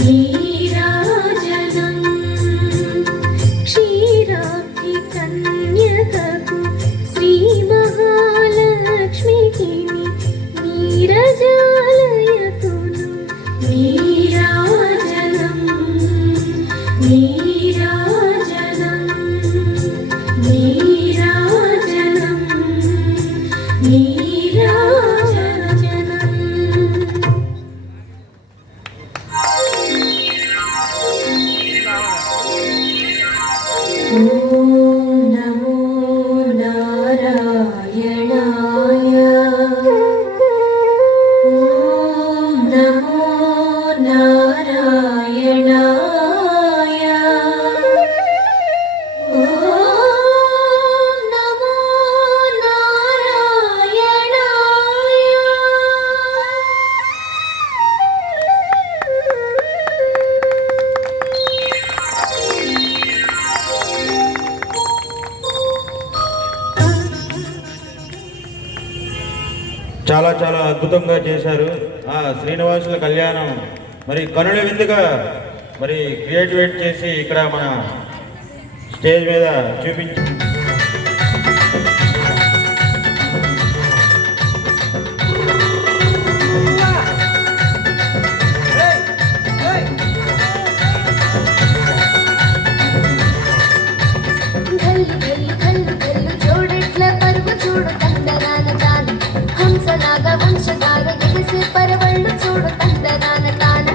నీరాజనం క్షీరాబ్ధికన్యకకు శ్రీ మహాలక్ష్మికి నీరజాలయకును నీరాజనం నీరాజనం నీరాజనం నీరాజనం ఓం నమో నారాయణాయ ఓం నమో నారాయణాయ ఓం నమో చాలా చాలా అద్భుతంగా చేశారు. శ్రీనివాసుల కళ్యాణం మరి కనుల విందుగా మరి క్రియేటివేట్ చేసి ఇక్కడ మన స్టేజ్ మీద చూపించి గల్లు గల్లు గల్లు గల్లు జోడెట్ల పరుగు చూడు తందనాన తాన హంసలాగా వంశధార ఎగసి పరవళ్ళు చూడు తందనాన తాన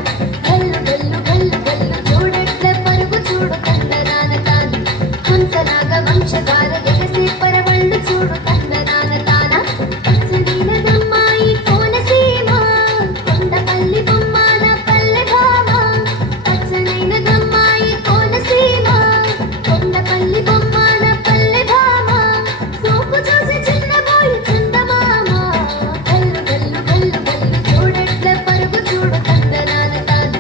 గల్లు గల్లు గల్లు గల్లు జోడెట్ల పరుగు చూడు తందనాన తాన హంసలాగా వంశధార ఎగసి పరవళ్ళు చూడు తందనాన తాన పచ్చదీన దమ్మాయి కోనసీమ కొండపల్లి బొమ్మాన పల్లె భామ పచ్చదైన దమ్మాయి కోనసీమ కొండపల్లి బొమ్మాన పల్లె భామ సోపు చూసి చిన్నబోయి చందమామ గల్లు గల్లు గల్లు గల్లు చూడట్ల పరుగు చూడు తందనాన తాన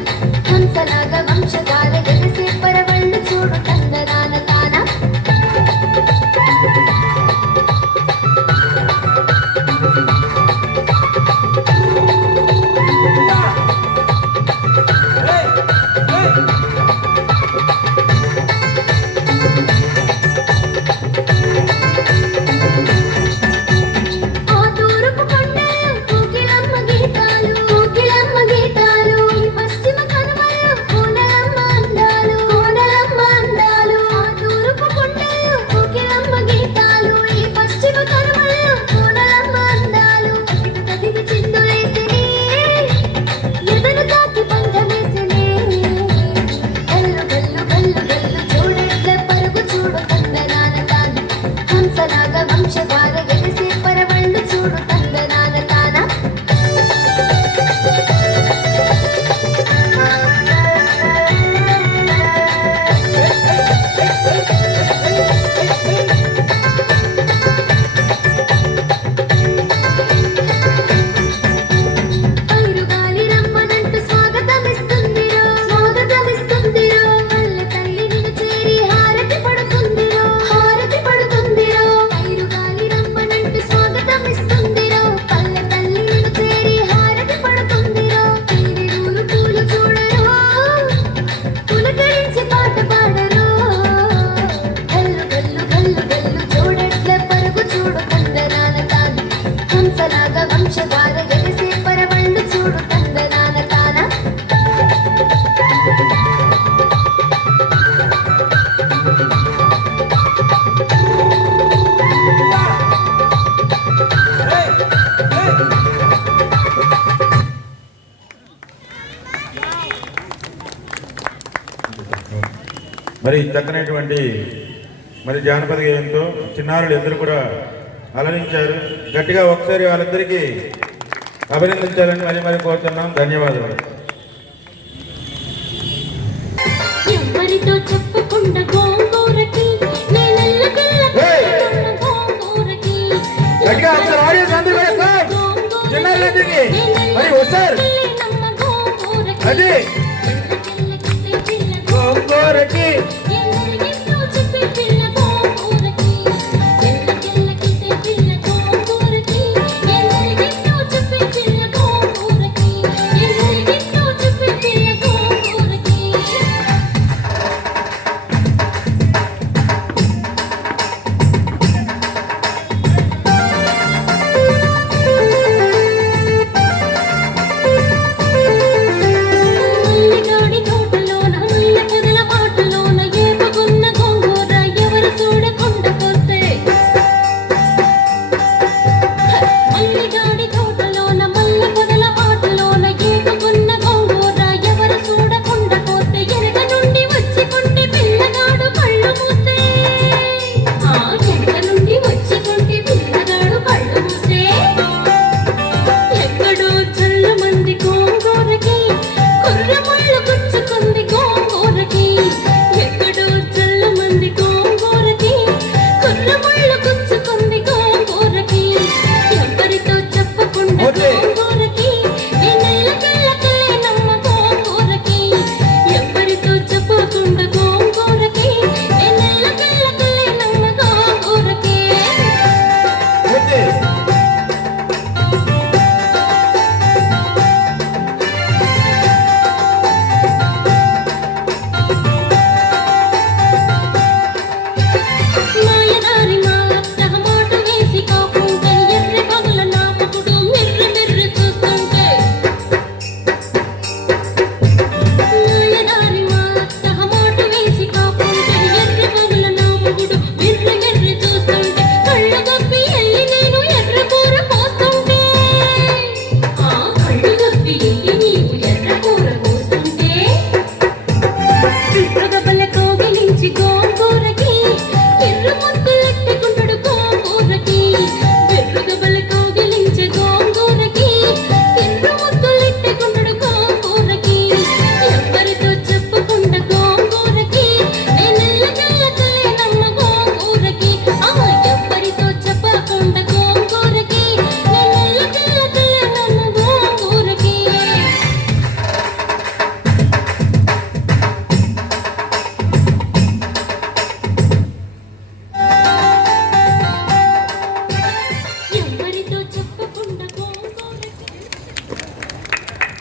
హంసలాగా వంశధార ఎగసి పరవళ్ళు చూడు తందనాన తాన ఆ తూర్పు కొండలు కోకిలమ్మ గీతాలు కోకిలమ్మ గీతాలు ఈ పశ్చిమ కనుమలు కోనలమ్మ అందాలు కోనలమ్మ అందాలు ఆ తూర్పు కొండలు కోకిలమ్మ గీతాలు ఈ పశ్చిమ కనుమలు కోనలమ్మ అందాలు అటు కదిలి చిందులేసినే ఎదను తాకి బంధమేసినే గల్లు గల్లు గల్లు గల్లు చూడెట్ల పరుగు చూడు తందనాన తాన హంసలాగా వంశధార ఎగసి పరవళ్ళు చూడు తందనాన తాన పైరుగాలి రమ్మనంటూ స్వాగతమిస్తుందిరో స్వాగతమిస్తుందిరో పల్లె తల్లి నిన్ను చేరి హారతి పడుతుందిరో హారతి పడుతుందిరో పైరుగాలి రమ్మనంటూ స్వాగతమిస్తుందిరో పల్లె తల్లి నిన్ను చేరి హారతి పడుతుందిరో తీరిరూలు పూలు చూడరో పులకరించి పాట పాడరో గల్లు గల్లు గల్లు గల్లు చూడట్ల పరుగు చూడు తందనాన తాన హంసలాగా వంశధార ఎగసి పరవళ్ళు చూడు తందనాన తాన మరి చక్కనటువంటి మరి జానపద గేయంతో చిన్నారులు ఇద్దరు కూడా అలరించారు. గట్టిగా ఒకసారి వాళ్ళిద్దరికీ అభినందించాలని మరి కోరుతున్నాం. ధన్యవాదాలు. ఎవ్వరితో చెప్పకుండా గోంగూరకి నేనెల్లకెల్ల గోంగూరకి గట్టిగా ఒకసారి ఆడియన్స్ అందరూ కూడా సార్ చిన్నారులందరికీ మరి ఒకసారి నమ్మ గోంగూర అది గోంగూరకి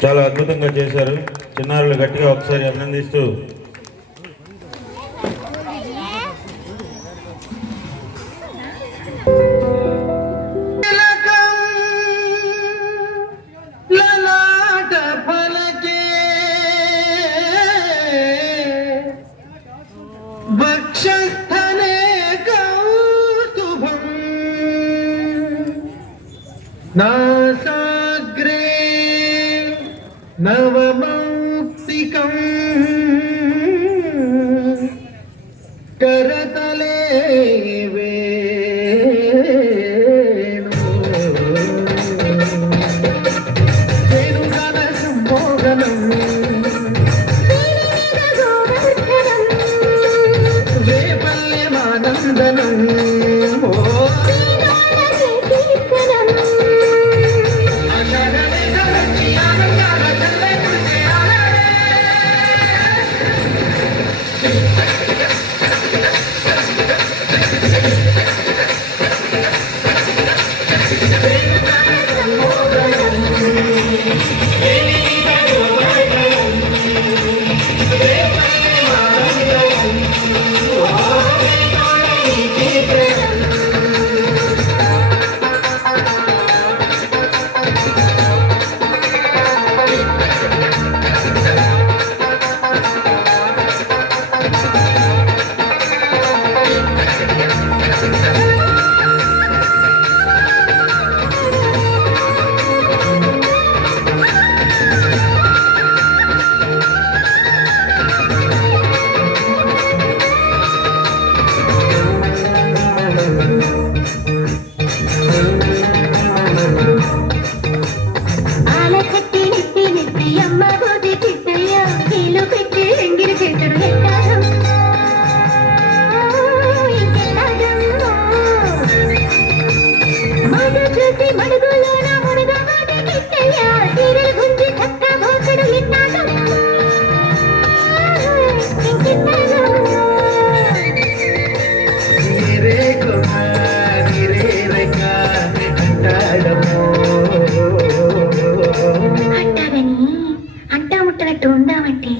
చాలా అద్భుతంగా చేశారు. చిన్నారులు గట్టిగా ఒకసారి అభినందిస్తూ నాసాగ్రే నవమౌక్తికం కరతలే వేణుగాన సంమోహనం వేపల్యమానందనం Thank you. తగ్గట్టు ఉండవంటే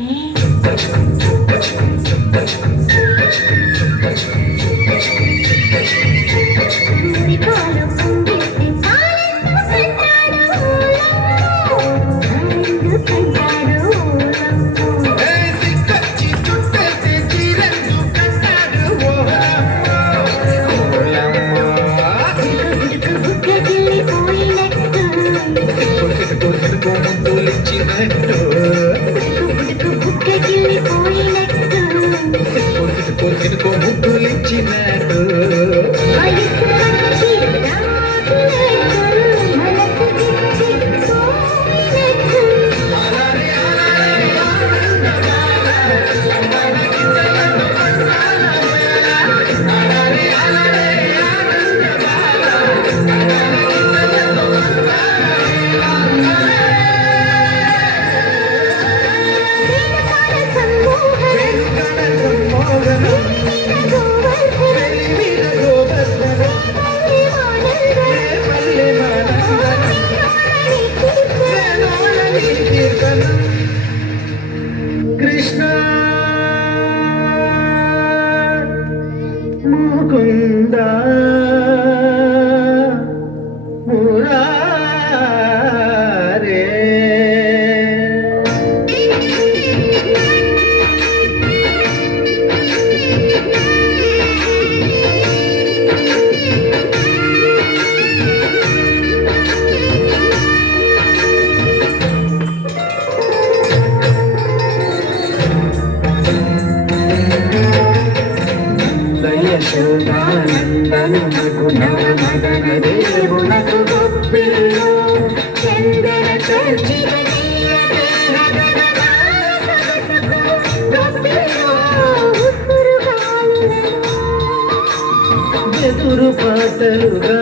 మురిపాలు పొంగిస్తే ముద్దులిచ్చినట్టు కృష్ణ ముకుంద మురారే యశోదానందనకు నవమదన దేవునకు గొప్పిలో చందన చర్చిత ఎదురు పాటలుగా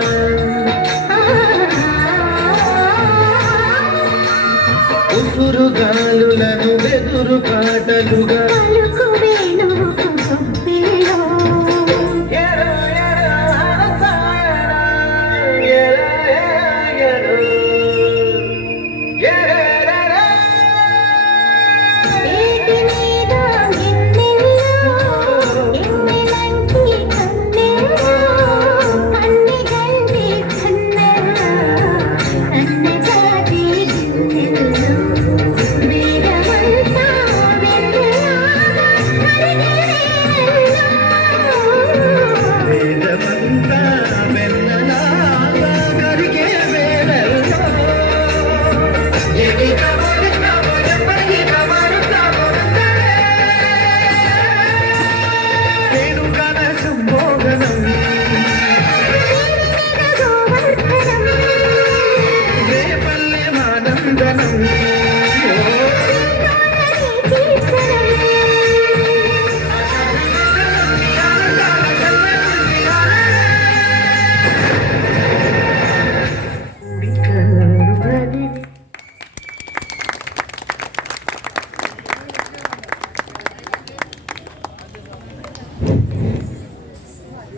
ఉసురుగాలులను వెదురు పాటలుగా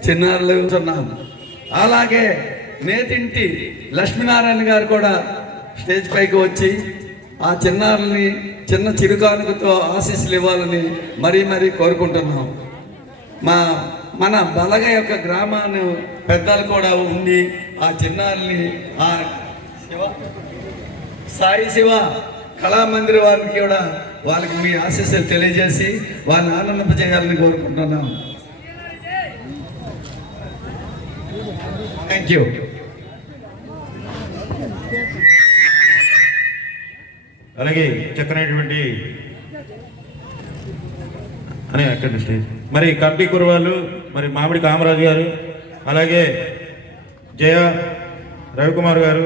చిన్నారులు ఉన్నాం. అలాగే నేతింటి లక్ష్మీనారాయణ గారు కూడా స్టేజ్ పైకి వచ్చి ఆ చిన్నారుల్ని చిన్న చిరుకానుకతో ఆశీస్సులు ఇవ్వాలని మరీ మరీ కోరుకుంటున్నాం. మన బలగ యొక్క గ్రామాన్ని పెద్దలు కూడా ఉండి ఆ చిన్నారుల్ని ఆ సాయి శివ కళామందిర్ వారికి కూడా వాళ్ళకి మీ ఆశీస్సులు తెలియజేసి వాళ్ళని ఆనందింపజేయాలని కోరుకుంటున్నాం. Thank you. అలాగే చక్కనైనటువంటి అని అక్కడ స్టేజ్ మరి కంపి కురవాళ్ళు, మరి మామిడి కామరాజు గారు, అలాగే జయ రవికుమార్ గారు,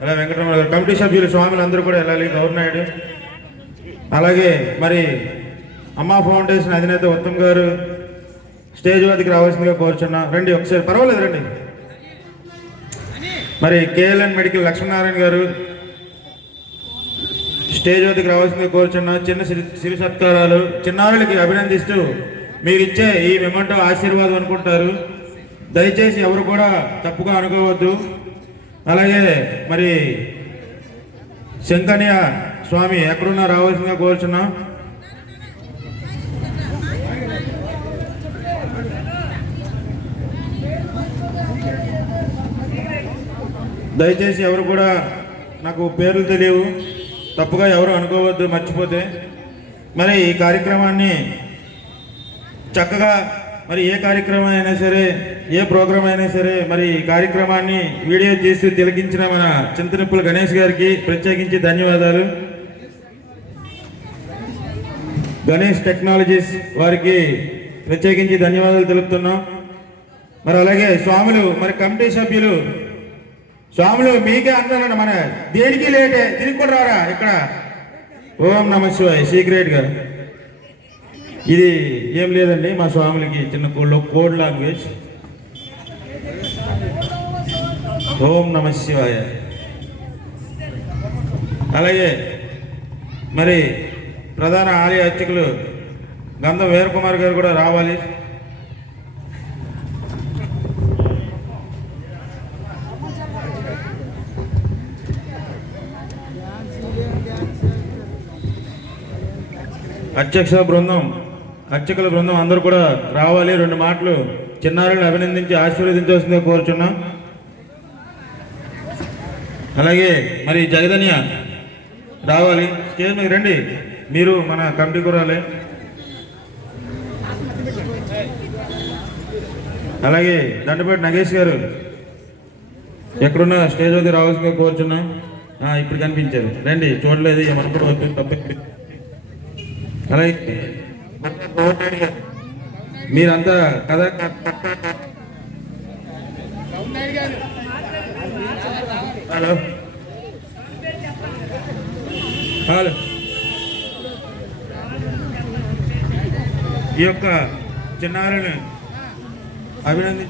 అలా వెంకటరమణ గారు, కమిటీ సభ్యులు స్వాములు అందరూ కూడా వెళ్ళాలి. గౌరనాయుడు, అలాగే మరి అమ్మా ఫౌండేషన్ అధినేత ఉత్తమ్ గారు స్టేజ్ వద్దకు రావాల్సిందిగా కోరుచున్నా. రండి ఒకసారి, పర్వాలేదు రండి. మరి కేఎల్ఎన్ మెడికల్ లక్ష్మీనారాయణ గారు స్టేజ్ వద్దకు రావాల్సిందిగా కోరుచున్నా. చిన్న సిరి సత్కారాలు చిన్నారులకి అభినందిస్తూ మీరు ఇచ్చే ఈ మెమంటో ఆశీర్వాదం అనుకుంటారు. దయచేసి ఎవరు కూడా తప్పుగా అనుకోవద్దు. అలాగే మరి శంకన్య స్వామి ఎక్కడున్నా రావాల్సిందిగా కోరుచున్నాం. దయచేసి ఎవరు కూడా నాకు పేర్లు తెలియవు, తప్పుగా ఎవరు అనుకోవద్దు మర్చిపోతే. మరి ఈ కార్యక్రమాన్ని చక్కగా మరి ఏ కార్యక్రమం అయినా సరే, ఏ ప్రోగ్రాం అయినా సరే, మరి ఈ కార్యక్రమాన్ని వీడియో చేసి తిలకించిన మన చింతనిప్పుల గణేష్ గారికి ప్రత్యేకించి ధన్యవాదాలు. గణేష్ టెక్నాలజీస్ వారికి ప్రత్యేకించి ధన్యవాదాలు తెలుపుతున్నాం. మరి అలాగే స్వాములు, మరి కమిటీ సభ్యులు, స్వాములు మీకే అంటానండి, మన దేనికి లేటే తిరిగి కూడా రారా ఇక్కడ. ఓం నమ శివాయ. సీక్రెట్గా ఇది ఏం లేదండి, మా స్వాములకి చిన్న కోడ్ లాంగ్వేజ్. ఓం నమ శివాయ. అలాగే మరి ప్రధాన ఆలయ అర్చకులు గంధం వీరకుమార్ గారు కూడా రావాలి. అర్చకుల బృందం అందరూ కూడా రావాలి. 2 మాటలు చిన్నారులను అభినందించి ఆశీర్వదించవలసిందిగా కోరుచున్నాం. అలాగే మరి జగదన్య రావాలి, స్టేజ్ మీద రండి. మీరు మన కమిటీ కురాలే. అలాగే దండపేట నగేష్ గారు ఎక్కడున్నా స్టేజ్ వద్ద రావాల్సిందిగా కోరుచున్నాం. ఇప్పుడు కనిపించారు, రండి. చూడలేదు ఏమనుకోవడం వద్దు, తప్ప. అలాగే మీరంతా కదా హలో హలో ఈ యొక్క చిన్నారులను అభినంది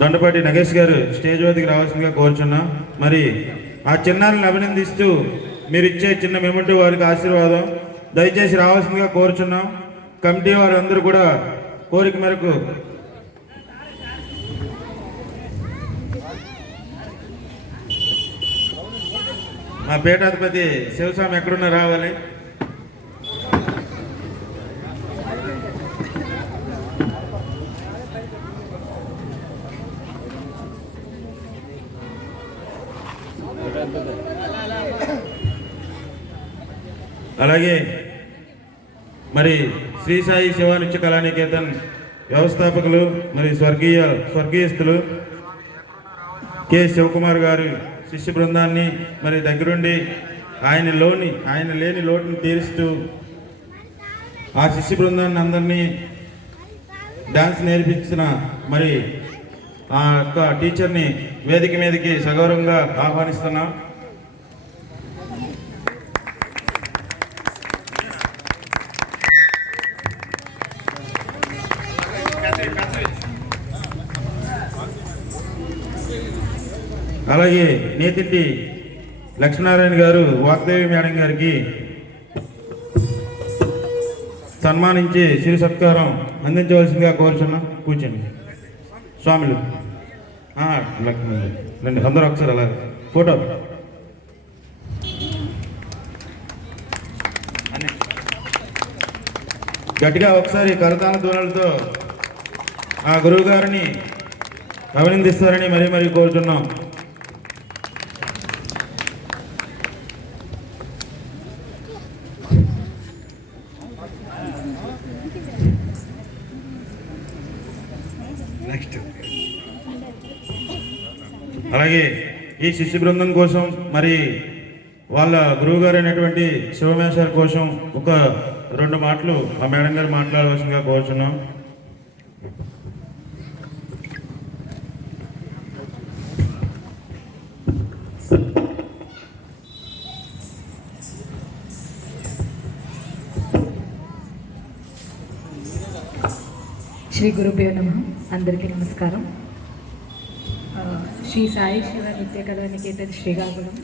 దండపాటి నగేష్ గారు స్టేజ్ వద్దకు రావాల్సిందిగా కోరుచున్నాం. మరి ఆ చిన్నారులను అభినందిస్తూ మీరు ఇచ్చే చిన్న మెమెంటో వారికి ఆశీర్వాదం దయచేసి రావాల్సిందిగా కోరుచున్నాం. కమిటీ వారందరూ కూడా కోరిక మేరకు మా పీఠాధిపతి శివస్వామి ఎక్కడున్నా రావాలి. అలాగే మరి శ్రీ సాయి శివానిత్య కళానికేతన్ వ్యవస్థాపకులు మరి స్వర్గీయస్తులు కె శివకుమార్ గారు శిష్య బృందాన్ని మరి దగ్గరుండి ఆయన లేని లోటును తీరుస్తూ ఆ శిష్య బృందాన్ని అందరినీ డాన్స్ నేర్పించిన మరి ఆ యొక్క టీచర్ని వేదిక మీదకి సగౌరవంగా ఆహ్వానిస్తున్నాం. అలాగే నేతింటి లక్ష్మీనారాయణ గారు వాగ్దేవి మేడం గారికి సన్మానించి సిరి సత్కారం అందించవలసిందిగా కోరుచున్నాం. కూర్చోండి స్వాములు, రండి అందరూ ఒకసారి అలా ఫోటో. గట్టిగా ఒకసారి కరతాళ ధ్వనులతో ఆ గురువు గారిని అభినందిస్తారని మరీ కోరుతున్నాం. అలాగే ఈ శిష్య బృందం కోసం మరి వాళ్ళ గురువు గారు అయినటువంటి శివమేశ్వర్ కోసం ఒక 2 మాటలు ఆ మేడం గారు మాట్లాడవలసిందిగా కోరుచున్నాం. శ్రీ గురుభ్యో నమః. అందరికీ నమస్కారం. శ్రీ సాయి శివ నిత్య కళా నికేతన్ శ్రీకాకుళం.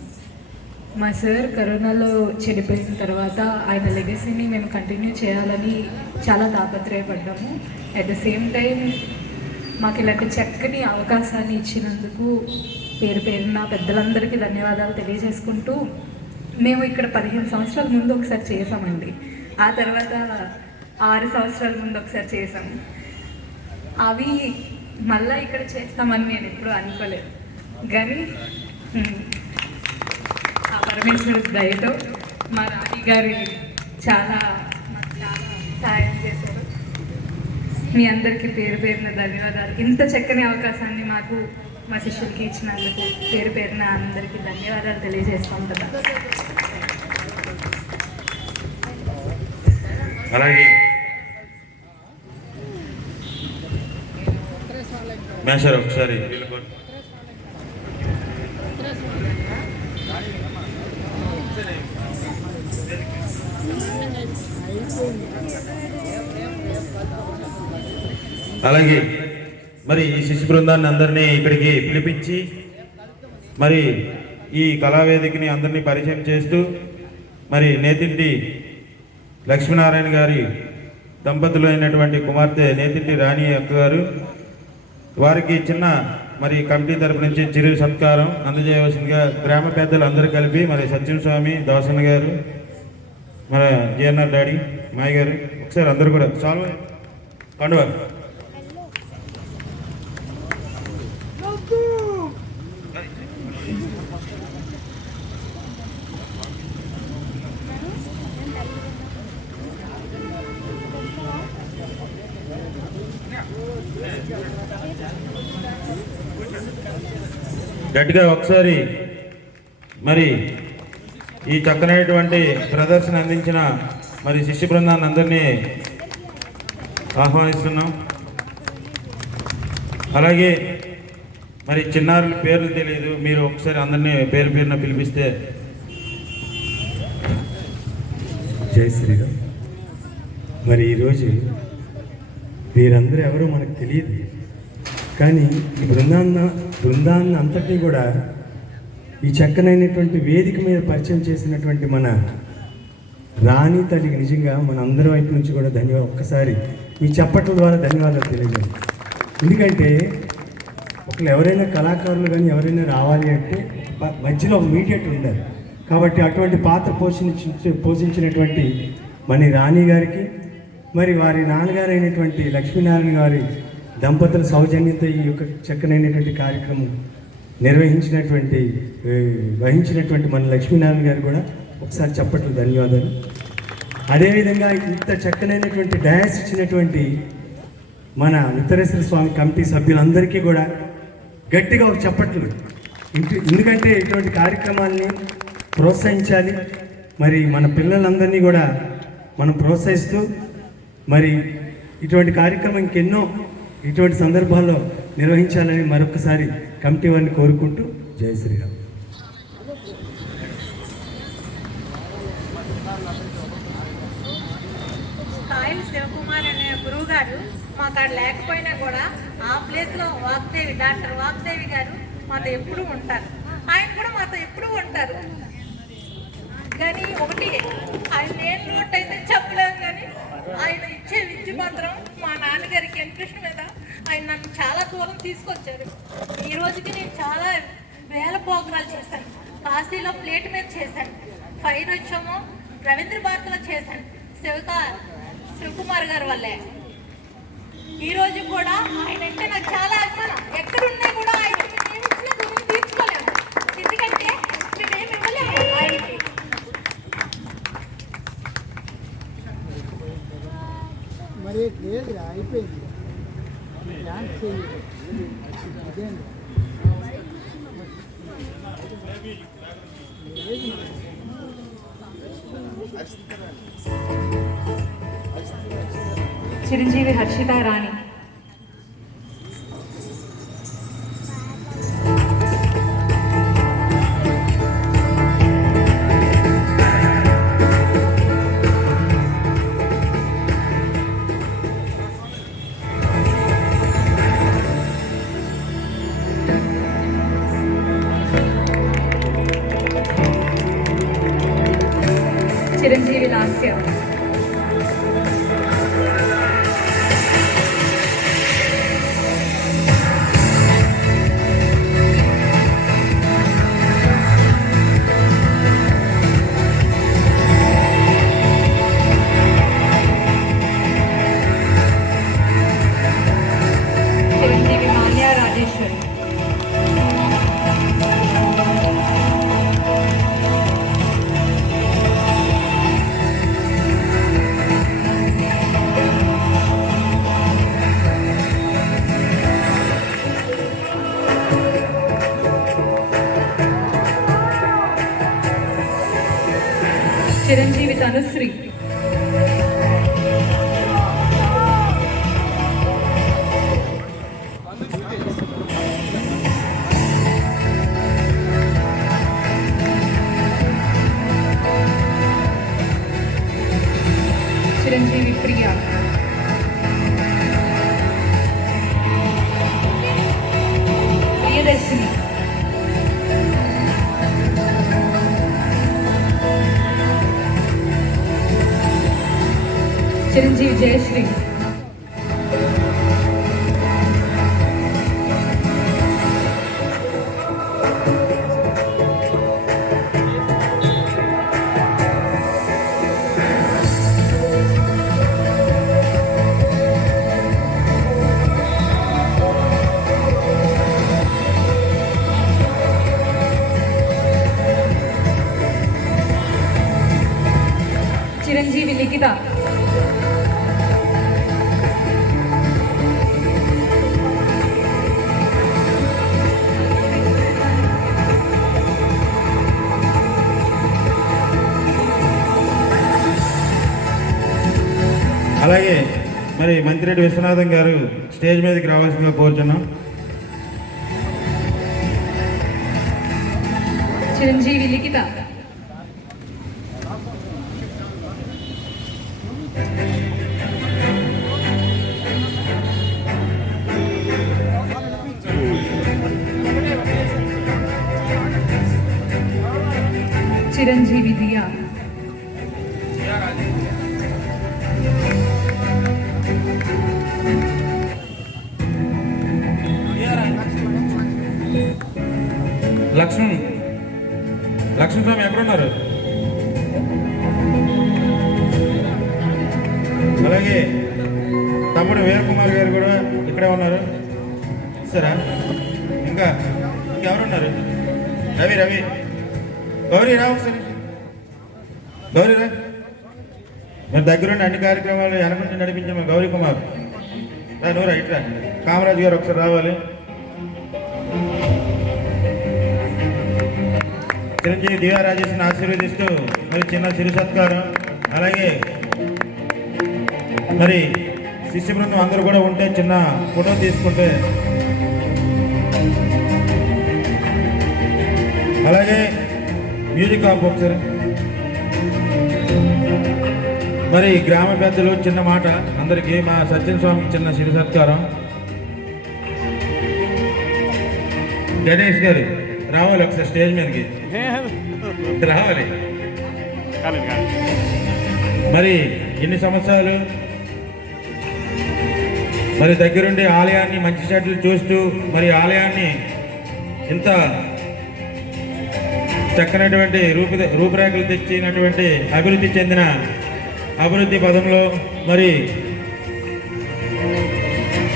మా సార్ కరోనాలో చెడిపోయిన తర్వాత ఆయన లెగసీని మేము కంటిన్యూ చేయాలని చాలా తాపత్రయపడ్డాము. అట్ ద సేమ్ టైం మాకు ఇలాంటి చక్కని అవకాశాన్ని ఇచ్చినందుకు పేరు పేరున పెద్దలందరికీ ధన్యవాదాలు తెలియజేసుకుంటూ, మేము ఇక్కడ 15 సంవత్సరాల ముందు ఒకసారి చేసామండి. ఆ తర్వాత 6 సంవత్సరాల ముందు ఒకసారి చేసాము. అవి మళ్ళీ ఇక్కడ చేస్తామని నేను ఎప్పుడూ అనుకోలేదు. కానీ ఆ పరమేశ్వరుడి దయతో మా రాణి గారు మాకు చాలా సహాయం చేశారు. మీ అందరికీ పేరు పేరున ధన్యవాదాలు. ఇంత చక్కని అవకాశాన్ని మాకు మా శిష్యులకి ఇచ్చినందుకు పేరు పేరున అందరికీ ధన్యవాదాలు తెలియజేస్తాం కదా. అలాగే మేషారు ఒకసారి అలాగే మరి ఈ శిశు బృందాన్ని అందరినీ ఇక్కడికి పిలిపించి మరి ఈ కళావేదికని అందరినీ పరిచయం చేస్తూ మరి నేతింటి లక్ష్మీనారాయణ గారి దంపతులు అయినటువంటి కుమార్తె నేతింటి రాణి అక్క గారు, వారికి చిన్న మరి కమిటీ తరపు నుంచి చిరు సత్కారం అందజేయవలసిందిగా గ్రామ పెద్దలు అందరూ కలిపి మరి సత్యం స్వామి, దోసన్న గారు, మన జిఎన్ఆర్ డాడీ, మాయ గారు ఒకసారి అందరూ కూడా సాల్వ్ కండువా గట్టిగా ఒకసారి మరి ఈ చక్కనైనటువంటి ప్రదర్శన అందించిన మరి శిష్య బృందాన్ని అందరినీ ఆహ్వానిస్తున్నాం. అలాగే మరి చిన్నారుల పేర్లు తెలియదు, మీరు ఒకసారి అందరినీ పేరు పేరున పిలిపిస్తే. జై శ్రీరామ్. మరి ఈరోజు వీరందరూ ఎవరో మనకు తెలియదు, కానీ ఈ బృందాన్ని అంతటినీ కూడా ఈ చక్కనైనటువంటి వేదిక మీద పరిచయం చేసినటువంటి మన రాణి తల్లికి నిజంగా మన అందరి వైపు నుంచి కూడా ఒక్కసారి మీ చప్పట్ల ద్వారా ధన్యవాదాలు తెలియజేయండి. ఎందుకంటే ఒకళ్ళు ఎవరైనా కళాకారులు కానీ ఎవరైనా రావాలి అంటే మధ్యలో ఒక మీడియేటర్ ఉండాలి. కాబట్టి అటువంటి పాత్ర పోషించినటువంటి మన రాణి గారికి, మరి వారి నాన్నగారు అయినటువంటి లక్ష్మీనారాయణ గారి దంపతుల సౌజన్యంతో ఈ యొక్క చక్కనైనటువంటి కార్యక్రమం వహించినటువంటి మన లక్ష్మీనారాయణ గారు కూడా ఒకసారి చప్పట్లు ధన్యవాదాలు. అదేవిధంగా ఇంత చక్కనైనటువంటి డయాస్ ఇచ్చినటువంటి మన ఉత్తరేశ్వర స్వామి కమిటీ సభ్యులందరికీ కూడా గట్టిగా ఒక చప్పట్లు. ఎందుకంటే ఇటువంటి కార్యక్రమాల్ని ప్రోత్సహించాలి. మరి మన పిల్లలందరినీ కూడా మనం ప్రోత్సహిస్తూ మరి ఇటువంటి కార్యక్రమం ఇంకెన్నో ఇటువంటి సందర్భాల్లో నిర్వహించాలని మరొకసారి కమిటీ వారిని కోరుకుంటూ జై శ్రీరామ్. సాయి శివకుమార్ అనే గురువు గారు మాకు అక్కడ లేకపోయినా కూడా ఆ ప్లేస్లో డాక్టర్ వాగ్దేవి గారు మాతో ఎప్పుడూ ఉంటారు. ఆయన కూడా మాతో ఎప్పుడూ ఉంటారు. కానీ ఒకటి ఆయన లేని లోటు అయితే చెప్పలేము, కానీ ఆయన ఇచ్చే విద్య మాత్రం మా నాన్నగారికి ఇంట్రెస్ట్ మీద ఆయన నన్ను చాలా దూరం తీసుకొచ్చారు. ఈ రోజుకి నేను చాలా వేల ప్రోగ్రాలు చేశాను. కాశీలో ప్లేట్ మీద చేశాను, ఫైర్ వచ్చాము రవీంద్ర భారతిలో చేశాను, శివకుమార్ గారి వల్లే. ఈరోజు కూడా ఆయన అంటే నాకు చాలా అభిమానం. ఎక్కడున్నా కూడా ఆయన మేము ఇచ్చిన రుణం తీర్చుకోలేము, ఎందుకంటే మేమేమి ఇవ్వలేము ఆయనకి. మరి లేదు అయిపోయింది. చిరంజీవి హర్షిత రాణి. చిరంజీవి లాస్య. చిరంజీవి మాన్యా రాజేశ్వరి. చిరంజీవి తనుశ్రీ. చిరంజీవి ప్రియా. ప్రియదర్శిని. చిరంజీవి జయశ్రీ. చిరంజీవి లిఖిత. అలాగే మరి మంత్రిరెడ్డి విశ్వనాథం గారు స్టేజ్ మీదకి రావాల్సిందిగా కోరుచున్నాం. చిరంజీవి లిఖిత. చిరంజీవి దియా. లక్ష్మణ్ స్వామి ఎక్కడున్నారు? అలాగే తమ్ముడు వీరకుమార్ గారు కూడా ఇక్కడే ఉన్నారు. సరే, ఇంకెవరున్నారు? రవి గౌరీ రా ఒకసారి. గౌరీ రా. మరి దగ్గరుండి అన్ని కార్యక్రమాలు వెనకుంటే నడిపించాము. గౌరీ కుమార్ రా, నువ్వు రా, ఇట్రా. కామరాజు గారు ఒకసారి రావాలి. చిరంజీవి దివ్య రాజేష్ని ఆశీర్వదిస్తూ మరి చిన్న చిరు సత్కారం. అలాగే మరి శిష్య బృందం అందరూ కూడా ఉంటే చిన్న ఫోటో తీసుకుంటే. అలాగే మ్యూజిక్ ఆఫ్ ఒకసారి. మరి గ్రామ పెద్దలు చిన్న మాట అందరికీ మా సత్యం స్వామికి చిన్న చిరు సత్కారం. గణేష్ గారు రావాలి ఒకసారి స్టేజ్ మీదకి రావాలి. మరి ఎన్ని సంవత్సరాలు మరి దగ్గరుండి ఆలయాన్ని మంచి చెట్లు చూస్తూ మరి ఆలయాన్ని ఇంత చక్కనటువంటి రూపురేఖలు తెచ్చినటువంటి అభివృద్ధి చెందిన అభివృద్ధి పదంలో మరి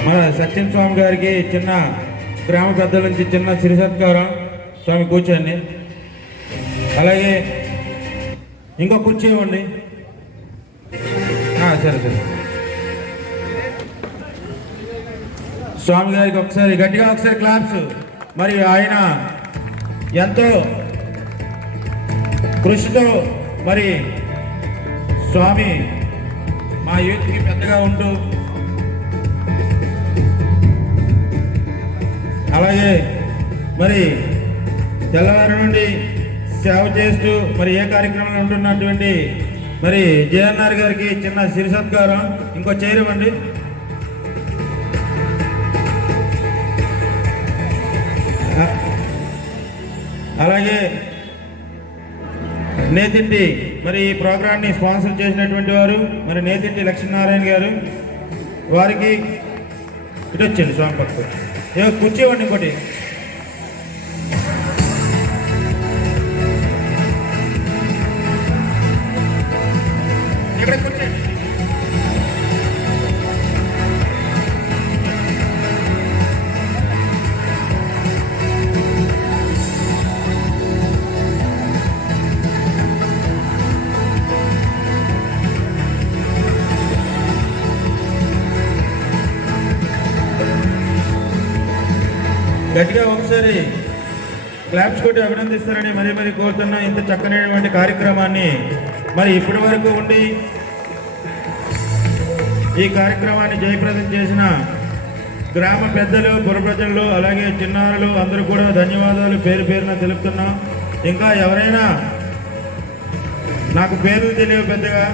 మన సత్యం స్వామి గారికి చిన్న గ్రామ పెద్దల నుంచి చిన్న చిరు సత్కారం. స్వామి కూర్చోండి. అలాగే ఇంకో కుర్చీ ఇవ్వండి. సరే స్వామి గారికి ఒకసారి గట్టిగా ఒకసారి క్లాప్స్. మరి ఆయన ఎంతో కృషితో మరి స్వామి మా యూత్కి పెద్దగా ఉంటూ అలాగే మరి తెల్లవారి నుండి సేవ చేస్తూ మరి ఏ కార్యక్రమంలో ఉంటున్నటువంటి మరి జేఎన్ఆర్ గారికి చిన్న సిరి సత్కారం. ఇంకో చేరవండి. అలాగే నేతింటి మరి ఈ ప్రోగ్రాన్ని స్పాన్సర్ చేసినటువంటి వారు మరి నేతింటి లక్ష్మీనారాయణ గారు, వారికి ఇటు వచ్చండి స్వామి పక్కకు కుర్చీ ఇవ్వండి. ఇంకోటి ఇక్కడ కూర్చోండి. గట్టిగా ఒకసారి క్లాప్స్ కొట్టి అభినందిస్తారని మరీ మరీ కోరుతున్నా. ఇంత చక్కనైనటువంటి కార్యక్రమాన్ని మరి ఇప్పటి వరకు ఉండి ఈ కార్యక్రమాన్ని జయప్రదం చేసిన గ్రామ పెద్దలు, పుర ప్రజలు, అలాగే చిన్నారులు అందరూ కూడా ధన్యవాదాలు పేరు పేరున తెలుపుతున్నాం. ఇంకా ఎవరైనా నాకు పేర్లు తెలియవు పెద్దగా,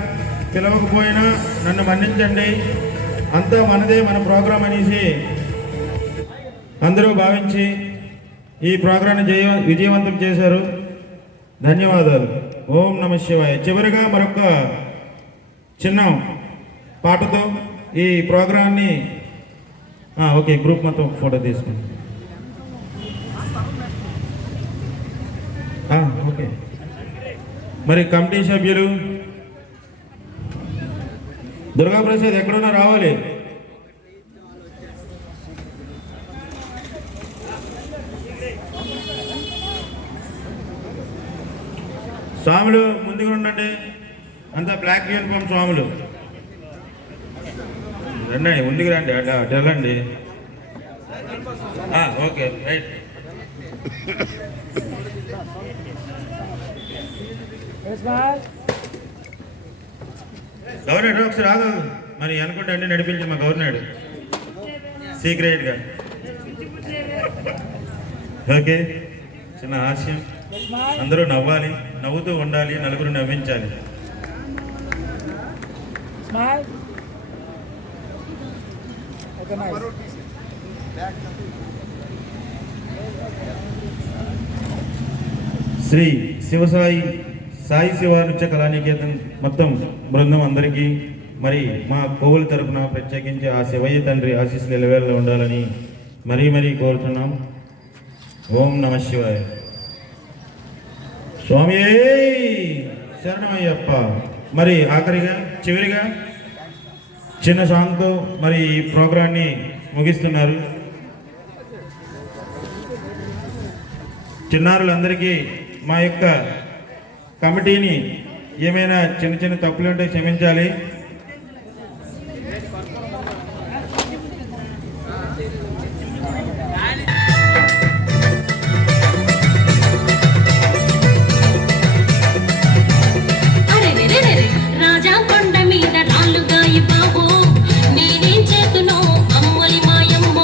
పిలవకపోయినా నన్ను మన్నించండి. అంతా మనదే, మన ప్రోగ్రాం అనేసి అందరూ భావించి ఈ ప్రోగ్రాన్ని విజయవంతం చేశారు. ధన్యవాదాలు. ఓం నమ శివాయ. చివరిగా మరొక చిన్న పాటతో ఈ ప్రోగ్రాన్ని ఓకే గ్రూప్ మొత్తం ఫోటో తీసుకుని ఓకే. మరి కమిటీ సభ్యులు దుర్గాప్రసాద్ ఎక్కడున్నా రావాలి. స్వాములు ముందుగా ఉండండి. అంతా బ్లాక్ యూనిఫామ్ స్వాములు రండి, ముందుకు రండి. అట్లా వెళ్ళండి. Okay right. గవర్నర్ ఒకసారి ఆగు. మరి అనుకుంటే అన్ని నడిపించి మా గవర్నర్ సీక్రెట్గా. ఓకే, చిన్న హాస్యం. అందరూ నవ్వాలి, నవ్వుతూ ఉండాలి, నలుగురు నవ్వించాలి. శ్రీ శివసాయి సాయి శివ నృత్య కళానికేతన్ మొత్తం బృందం అందరికీ మరి మా కోవుల తరపున ప్రత్యేకించి ఆ శివయ్య తండ్రి ఆశీస్సులు ఎలవేళలో ఉండాలని మరీ మరీ కోరుతున్నాం. ఓం నమ శివాయ. స్వామి శరణమయ్యప్ప. మరి ఆఖరిగా చివరిగా చిన్న సాంగ్తో మరి ఈ ప్రోగ్రాన్ని ముగిస్తున్నారు. చిన్నారులందరికీ మా యొక్క కమిటీని ఏమైనా చిన్న చిన్న తప్పులు ఉంటే క్షమించాలి. రాజా కొండ మీద రాలుగా ఇవ్వో నేనేం చేతునో అమ్మలి మాయమ్మ.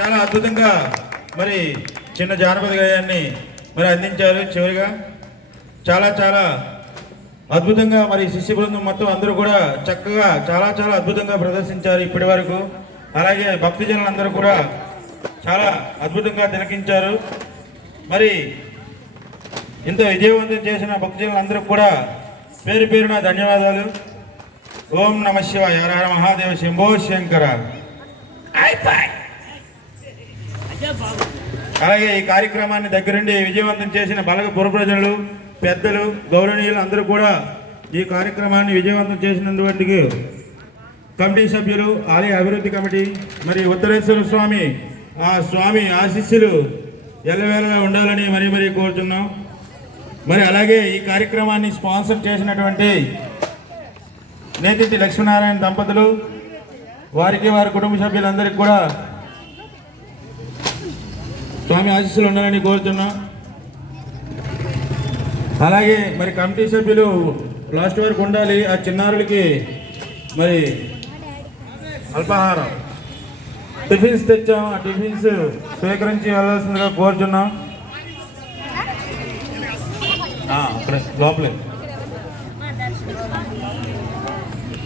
చాలా అద్భుతంగా మరి చిన్న జానపద గేయాన్ని మరి అందించారు. చివరిగా చాలా చాలా అద్భుతంగా మరి శిష్య బృందం మొత్తం అందరూ కూడా చక్కగా చాలా చాలా అద్భుతంగా ప్రదర్శించారు ఇప్పటి వరకు. అలాగే భక్తజనులందరూ కూడా చాలా అద్భుతంగా తిలకించారు. మరి ఇంత విజయవంతం చేసిన భక్తజనులందరూ కూడా పేరు పేరున ధన్యవాదాలు. ఓం నమః శివాయ. హర హర మహాదేవ శంభో శంకర. అలాగే ఈ కార్యక్రమాన్ని దగ్గరుండి విజయవంతం చేసిన బలగ పుర ప్రజలు, పెద్దలు, గౌరవనీయులు అందరూ కూడా ఈ కార్యక్రమాన్ని విజయవంతం చేసినందుకు కమిటీ సభ్యులు, ఆలయ అభివృద్ధి కమిటీ, మరి ఉత్తరేశ్వర స్వామి ఆ స్వామి ఆశీస్సులు ఎల్లవేళలా ఉండాలని మరీ మరీ కోరుతున్నాం. మరి అలాగే ఈ కార్యక్రమాన్ని స్పాన్సర్ చేసినటువంటి నేతితి లక్ష్మీనారాయణ దంపతులు, వారికి వారి కుటుంబ సభ్యులందరికీ కూడా స్వామి ఆశీస్సులు ఉండాలని కోరుతున్నాం. అలాగే మరి కమిటీ సభ్యులు లాస్ట్ వరకు ఉండాలి. ఆ చిన్నారులకి మరి అల్పాహారం టిఫిన్స్ తెచ్చాం, ఆ టిఫిన్స్ స్వీకరించి వెళ్ళాల్సిందిగా కోరుచున్నాం. అక్కడే లోపలే